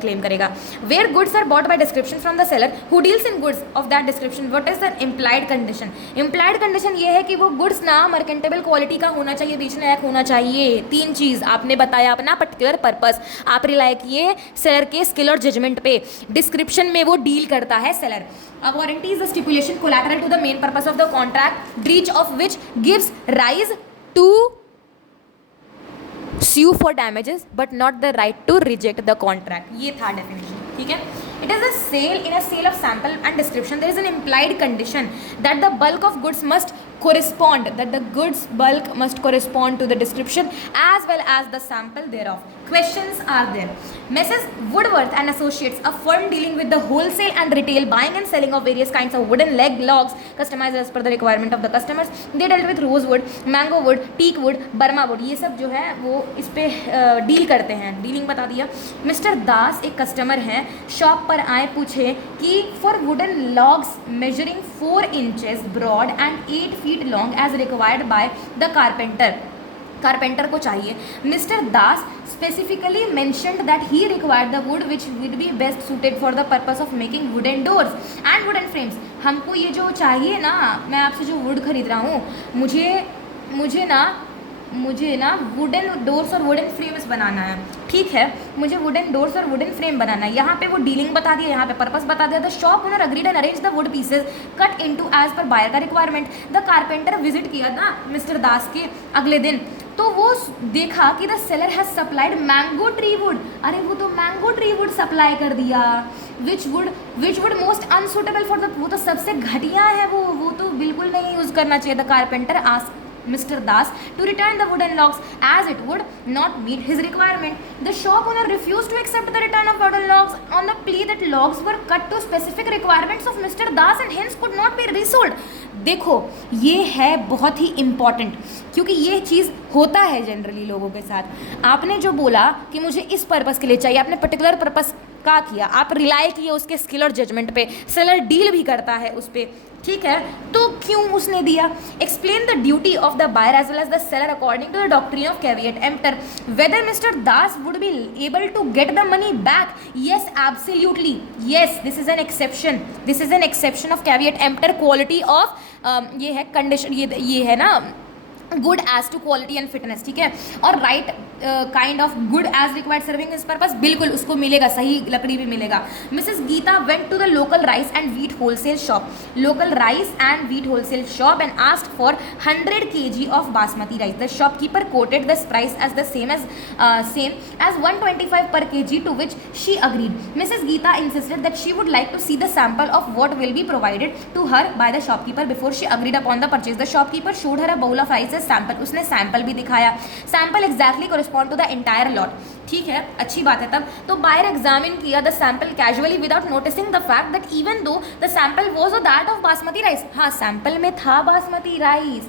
क्लेम करेगा. Where goods are bought by description from the seller who deals in goods of that description, what is the implied condition? Implied condition ये है कि वो गुड्स ना मर्केंटेबल क्वालिटी का होना चाहिए, बेचने लायक होना चाहिए. तीन चीज़ आपने बताया, अपना पर्टिकुलर पर्पस आप रिलाय किए सेलर के स्किल और जजमेंट पे, डिस्क्रिप्शन में वो डील करता है seller. A warranty is a stipulation collateral to the main purpose of the contract, breach of which gives rise to sue for damages but not the right to reject the contract. ये था definition, ठीक है. It is a sale. In a sale of sample and description there is an implied condition that the bulk of goods must correspond, to the description as well as the sample thereof. Questions are there. Mrs. Woodworth and Associates, a firm dealing with the wholesale and retail buying and selling of various kinds of wooden leg logs customized as per the requirement of the customers. They dealt with rosewood, mango wood, teak wood, Burma wood. ये सब जो है वो इस पे deal करते हैं, dealing बता दिया. मिस्टर दास एक कस्टमर हैं, शॉप पर आए, पूछे कि for wooden logs measuring 4 inches broad and 8 feet long as required by the carpenter को चाहिए. Mister Das specifically mentioned that he required the wood which would be best suited for the purpose of making wooden doors and wooden frames. हमको ये जो चाहिए ना, मैं आपसे जो वुड खरीद रहा हूँ, मुझे ना वुडन डोर्स और वुडन फ्रेम्स बनाना है, ठीक है, मुझे वुडन डोर्स और वुडन फ्रेम बनाना है. यहाँ पे वो डीलिंग बता दिया, यहाँ पे पर्पस बता दिया. The shop owner agreed and arrange the wood pieces cut into as per buyer का रिक्वायरमेंट. द कारपेंटर विजिट किया ना मिस्टर दास के अगले दिन, तो वो देखा कि the seller has supplied mango tree would. अरे वो तो मैंगो ट्री वुड सप्लाई कर दिया. Which would most unsuitable for the, वो तो सबसे घटिया है, वो तो बिल्कुल नहीं यूज़ करना चाहिए. The carpenter asked Mr. Das to return the wooden logs as it would not meet his requirement. The shop owner refused to accept the return of wooden logs on the plea that logs were cut to specific requirements of Mr. Das and hence could not be resold. देखो ये है बहुत ही important, क्योंकि ये चीज़ होता है generally लोगों के साथ. आपने जो बोला कि मुझे इस पर्पस के लिए चाहिए, आपने पर्टिकुलर पर्पस क्या किया, आप रिलाई किए उसके स्किल और जजमेंट पे, सेलर डील भी करता है उस पर, ठीक है, तो क्यों उसने दिया? Explain the duty of the buyer as well as the seller according to the doctrine of caveat emptor, whether mister Das would be able to get the money back. Yes absolutely, yes, this is an exception, this is an exception of caveat emptor quality of, ये है condition, ये है ना good as to quality and fitness, ठीक है, और right kind of good as required serving इस purpose, बिल्कुल उसको मिलेगा, सही लकड़ी भी मिलेगा। Mrs Geeta went to the local rice and wheat wholesale shop, local rice and wheat wholesale shop and asked for 100 kg of basmati rice. The shopkeeper quoted the price as the same as 125 per kg, to which she agreed. Mrs. Geeta insisted that she would like to see the sample of what will be provided to her by the shopkeeper before she agreed upon the purchase. The shopkeeper showed her a bowl of rice as sample, उसने sample भी दिखाया, sample exactly correspond to the entire lot, ठीक है, अच्छी बात है। तब तो बायर एग्जामिन किया the sample casually without noticing the fact that even though the sample was that of basmati rice, हाँ सैंपल में था basmati rice,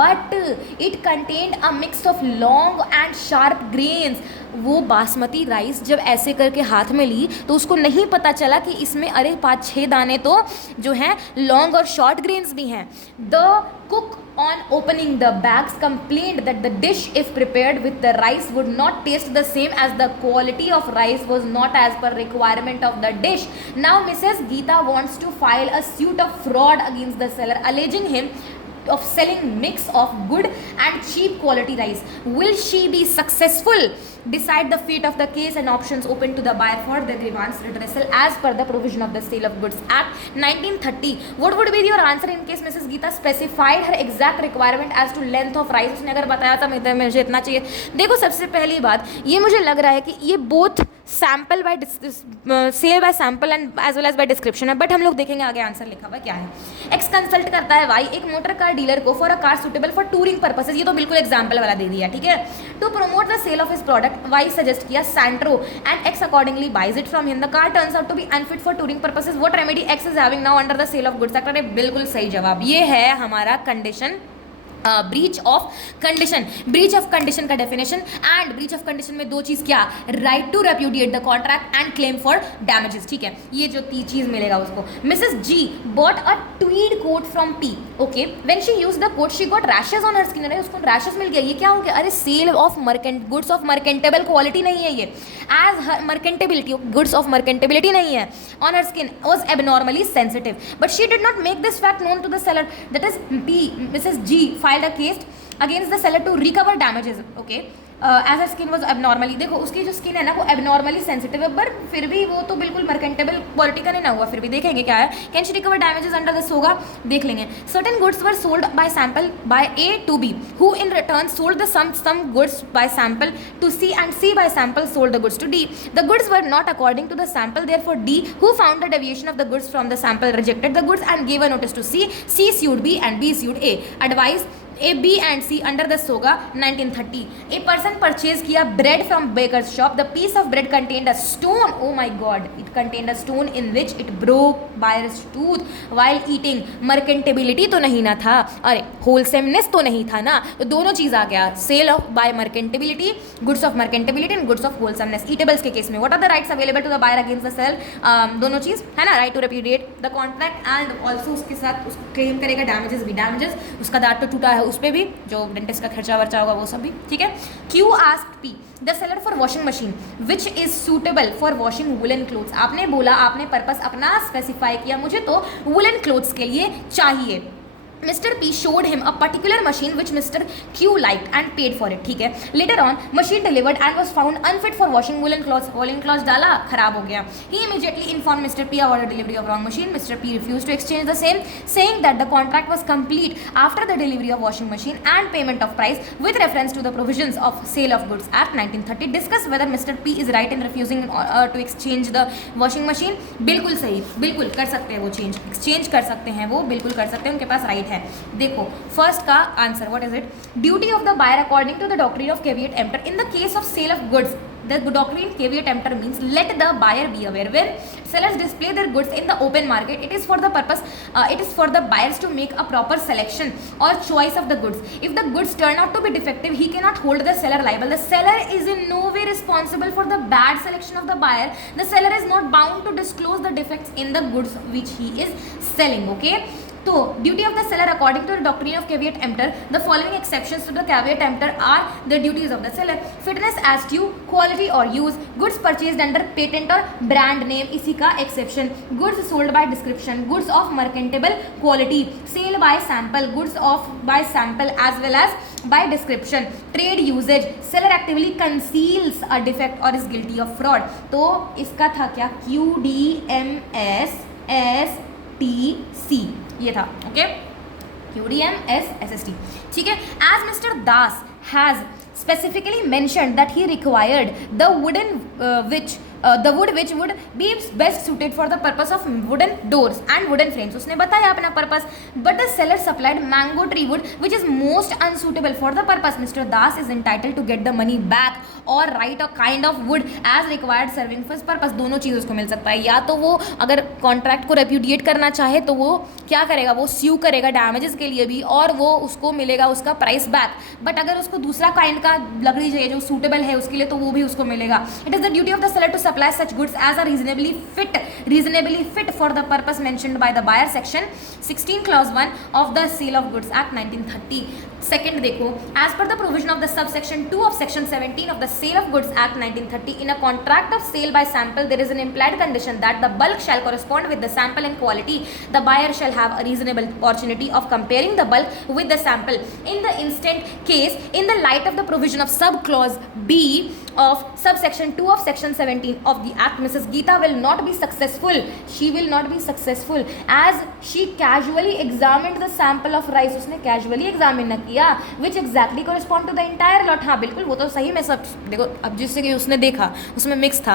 but it contained a mix of long and sharp grains. वो बासमती राइस जब ऐसे करके हाथ में ली तो उसको नहीं पता चला कि इसमें अरे 5-6 दाने तो जो हैं लॉन्ग और शॉर्ट ग्रेन्स भी हैं। The cook on opening the bags complained that the dish if prepared with the rice would not taste the same as the quality of rice was not as per requirement of the dish. Now Mrs. Geeta wants to file a suit of fraud against the seller alleging him of selling mix of good and cheap quality rice. Will she be successful? Decide the fate of the case and options open to the buyer for the grievance redressal as per the provision of the Sale of Goods Act 1930. What would be your answer in case Mrs. Geeta specified her exact requirement as to length of rice? उसने अगर बताया था मुझे इतना चाहिए। देखो सबसे पहली बात ये मुझे लग रहा है कि ये both sample by sale by sample and as well as by description है, बट हम लोग देखेंगे आगे आंसर लिखा हुआ क्या है। एक्स कंसल्ट करता है वाई एक मोटर कार डीलर को for a car suitable for touring purposes, ये तो बिल्कुल एग्जाम्पल वाला दे दिया, ठीक है। To promote the sale of his product Y suggest किया Santro and X accordingly buys it from him. The car turns out to be unfit for touring purposes, what remedy X is having now under the sale of goods act? अरे बिल्कुल सही जवाब, ये है हमारा condition breach of condition. Breach of condition का definition and breach of condition में दो चीज क्या, right to repudiate the contract and claim for damages, ठीक है, ये जो चीज मिलेगा उसको। Mrs G bought a tweed coat from P, okay, when she use the coat she got rashes on her skin, अरे उसको रैशेस मिल गया, ये क्या हो गया? अरे sale of merchant goods of merchantable quality नहीं है ये, as merchantability goods of merchantability नहीं है, on her skin was abnormally sensitive, but she did not make this fact known to the seller, that is P. Mrs G filed a case against the seller to recover damages, okay, as her skin was abnormally, देखो उसकी जो skin है ना वो abnormally sensitive है, पर फिर भी वो तो बिल्कुल मर्केंटेबल क्वालिटी का नहीं ना हुआ, फिर भी देखेंगे क्या है। Can she recover damages under this होगा, देख लेंगे। Certain goods were sold by sample by A to B, who in return sold the same goods by sample to C and C by sample sold the goods to D. The goods were not according to the sample, therefore D who found the deviation of the goods from the sample rejected the goods and give a notice to C, C sued B and B sued A. Advice A, B and C under the SOGA 1930. A person purchased किया bread from baker's shop. The piece of bread contained a stone. Oh my God! It contained a stone in which it broke buyer's tooth while eating. Mercantability तो नहीं ना था, अरे wholesomeness तो नहीं था ना, तो दोनों चीज़ आ गया। Sale of by mercantability, goods of mercantability and goods of wholesomeness. Eatables के केस में what are the rights available to the buyer against the sell? दोनों चीज़ है ना, right to repudiate the contract and also उसके साथ उसको claim करेगा damages भी, damages उसका दांत तो टूटा है उस पर भी, जो डेंटिस्ट का खर्चा वर्चा होगा वो सब भी, ठीक है। Q asked P the seller for washing machine which is suitable for washing woollen clothes. आपने बोला, आपने पर्पस अपना स्पेसिफाई किया, मुझे तो वुलन क्लोथ्स के लिए चाहिए। Mr. P showed him a particular machine which Mr. Q liked and paid for it, ठीक है। Later on, machine delivered and was found unfit for washing woolen clothes. Woolen clothes डाला, खराब हो गया। He immediately informed Mr. P about the delivery of wrong machine. Mr. P refused to exchange the same, saying that the contract was complete after the delivery of washing machine and payment of price with reference to the provisions of Sale of Goods Act 1930. Discuss whether Mr. P is right in refusing to exchange the washing machine. बिल्कुल सही, बिल्कुल कर सकते हैं वो exchange कर सकते हैं, वो बिल्कुल कर सकते हैं, उनके पास राइट है। देखो फर्स्ट का answer what is it, duty of the buyer according to the doctrine of caveat emptor in the case of sale of goods. The doctrine caveat emptor means let the buyer be aware when sellers display their goods in the open market. It is for the purpose, it is for the buyers to make a proper selection or choice of the goods. If the goods turn out to be defective, he cannot hold the seller liable. The seller is in no way responsible for the bad selection of the buyer. The seller is not bound to disclose the defects in the goods which he is selling. Okay. So, duty of the seller according to the doctrine of caveat emptor, the following exceptions to the caveat emptor are the duties of the seller. Fitness as to quality or use, goods purchased under patent or brand name, इसी का exception, goods sold by description, goods of merchantable quality, sale by sample, goods of by sample as well as by description, trade usage, seller actively conceals a defect or is guilty of fraud. तो इसका था क्या, QDMS STC, ये था. Okay, QDMS SST. ठीक है. As Mr. Das has specifically mentioned that he required the wood which would be best suited for the purpose of wooden doors and wooden frames. उसने बताया अपना purpose, but the seller supplied mango tree wood which is most unsuitable for the purpose. Mr. Das is entitled to get the money back or write a kind of wood as required serving for his purpose. दोनों चीज़ उसको मिल सकता है. या तो वो अगर contract को repudiate करना चाहे तो वो क्या करेगा, वो स्यू करेगा डैमेजेस के लिए भी और वो उसको मिलेगा उसका प्राइस बैक. बट अगर उसको दूसरा काइंड का लकड़ी चाहिए जो सूटेबल है उसके लिए तो वो भी उसको मिलेगा. It is the duty of the seller to supply such goods as are reasonably fit for the purpose mentioned by the buyer. Section 16 clause 1 of the Sale of Goods Act 1930. Second देखो, as per the provision of the subsection 2 of section 17 of the Sale of Goods Act 1930, in a contract of sale by sample there is an implied condition that the bulk shall correspond with the sample in quality. The buyer shall have a reasonable opportunity of comparing the bulk with the sample. In the instant case, in the light of the provision of sub clause B of subsection 2 of section 17 of the act, Mrs. Geeta will not be successful. She will not be successful as she casually examined the sample of rice. उसने casually examine ना किया which exactly correspond to the entire lot. हाँ बिल्कुल, वो तो सही में सब देखो. अब जिससे कि उसने देखा उसमें मिक्स था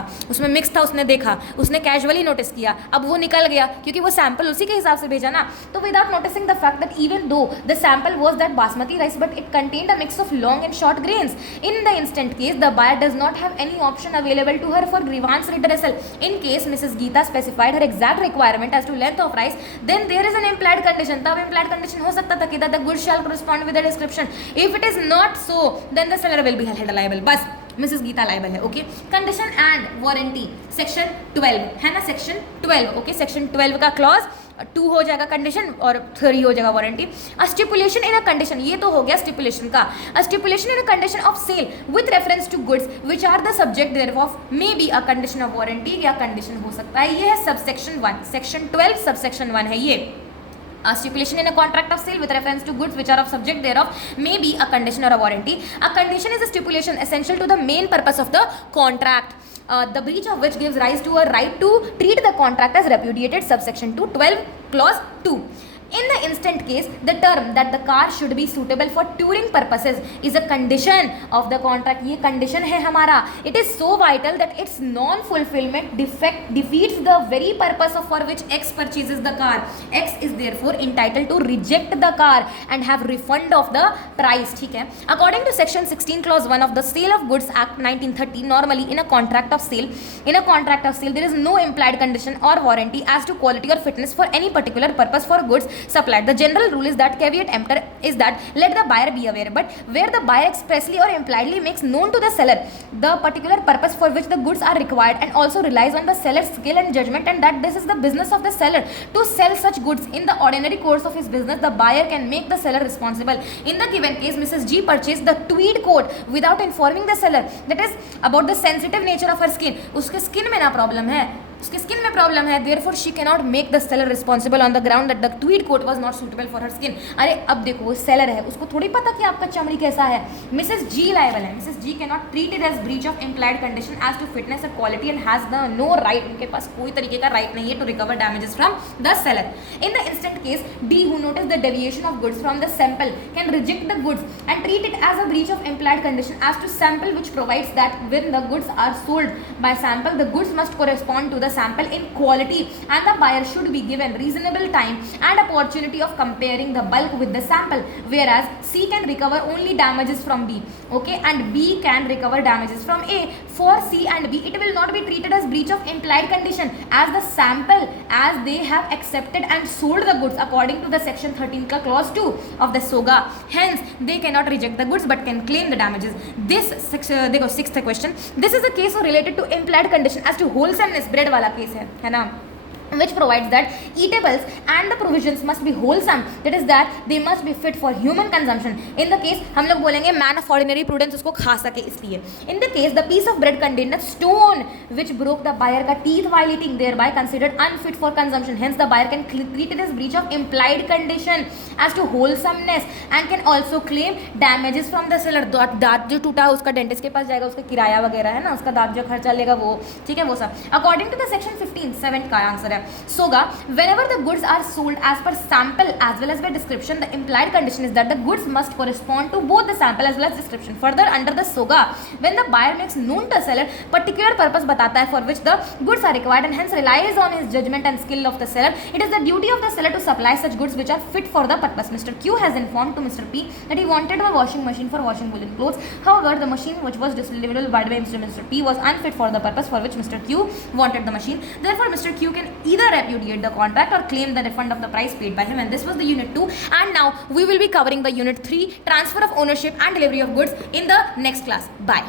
उसने देखा, उसने casually notice किया, अब वो निकल गया क्योंकि वो sample उसी के हिसाब से भेजा ना. तो without noticing the fact that even though the sample was that basmati rice but it contained a mix of long and short grains, in the instant case the buyer does not have any option available to her for grievance redressal. In case Mrs. Geeta specified her exact requirement as to length of rice, then there is an implied condition. तब implied condition हो सकता था कि that the goods shall correspond with the description. If it is not so, then the seller will be held liable. बस Mrs. Geeta liable है. Okay. Condition and warranty section 12 है ना, section 12. Okay, section 12 का clause 2 हो जाएगा condition और 3 हो जाएगा warranty. A stipulation in a condition, ये तो हो गया स्टिपुलेशन का. A stipulation in a condition of sale with reference to goods which are the subject thereof may be a condition of warranty या कंडीशन हो सकता है. ये है सबसेक्शन 1, सेक्शन 12 सबसेक्शन 1 है ये. A stipulation in a contract of sale with reference to goods which are of subject thereof may be a condition or a warranty. A condition is a stipulation essential to the main purpose of the contract, the breach of which gives rise to a right to treat the contract as repudiated. Subsection 2, 12 clause 2. In the instant case, the term that the car should be suitable for touring purposes is a condition of the contract. ये condition है हमारा. It is so vital that its non-fulfillment defeats the very purpose of for which X purchases the car. X is therefore entitled to reject the car and have refund of the price. ठीक है. According to section 16 clause 1 of the Sale of Goods Act 1930, normally in a contract of sale, there is no implied condition or warranty as to quality or fitness for any particular purpose for goods supplied. The general rule is that caveat emptor is that let the buyer be aware, but where the buyer expressly or impliedly makes known to the seller the particular purpose for which the goods are required and also relies on the seller's skill and judgment and that this is the business of the seller to sell such goods in the ordinary course of his business, the buyer can make the seller responsible. In the given case, Mrs. G purchased the tweed coat without informing the seller, that is about the sensitive nature of her skin. उसके skin में ना problem है, उसके skin में problem है, therefore she cannot make the seller responsible on the ground that the tweed coat was not suitable for her skin. अरे अब देखो वो सेलर है, उसको थोड़ी पता कि आपका चमड़ी कैसा है. Mrs. G liable है. Mrs. G cannot treat it as breach of implied condition as to fitness or quality and has the no right, उनके पास कोई तरीके का right नहीं है to recover damages from the seller. In the instant case, D who noticed the deviation of goods from the sample can reject the goods and treat it as a breach of implied condition as to sample which provides that when the goods are sold by sample, the goods must correspond to the the sample in quality, and the buyer should be given reasonable time and opportunity of comparing the bulk with the sample, whereas C can recover only damages from B, okay, and B can recover damages from A. For C and B, it will not be treated as breach of implied condition, as the sample, as they have accepted and sold the goods according to the section 13 ka clause 2 of the SOGA. Hence, they cannot reject the goods but can claim the damages. This देखो sixth question. This is a case related to implied condition as to wholesomeness. bread वाला case है ना, which provides that eatables and the provisions must be wholesome, that is that they must be fit for human consumption. In the case हम लोग बोलेंगे man of ordinary prudence उसको खा सके इसलिए. In the case the piece of bread contained a stone which broke the buyer का teeth while eating, thereby considered unfit for consumption. Hence the buyer can treat it as breach of implied condition as to wholesomeness and can also claim damages from the seller. दांत जो टूटा है उसका dentist के पास जाएगा, उसका किराया वगैरह है ना, उसका दांत जो खर्चा लेगा वो, ठीक है, वो सब. अकॉर्डिंग टू द सेक्शन 15 7 का आंसर है SOGA. Whenever the goods are sold as per sample as well as by description, the implied condition is that the goods must correspond to both the sample as well as description. Further, under the SOGA, when the buyer makes known to the seller particular purpose बताता है for which the goods are required and hence relies on his judgment and skill of the seller, it is the duty of the seller to supply such goods which are fit for the purpose. Mr. Q has informed to Mr. P that he wanted a washing machine for washing woolen clothes. However, the machine which was delivered by Mr. P was unfit for the purpose for which Mr. Q wanted the machine. Therefore, Mr. Q can either repudiate the contract or claim the refund of the price paid by him. And this was the unit 2, and now we will be covering the unit 3, transfer of ownership and delivery of goods, in the next class. Bye.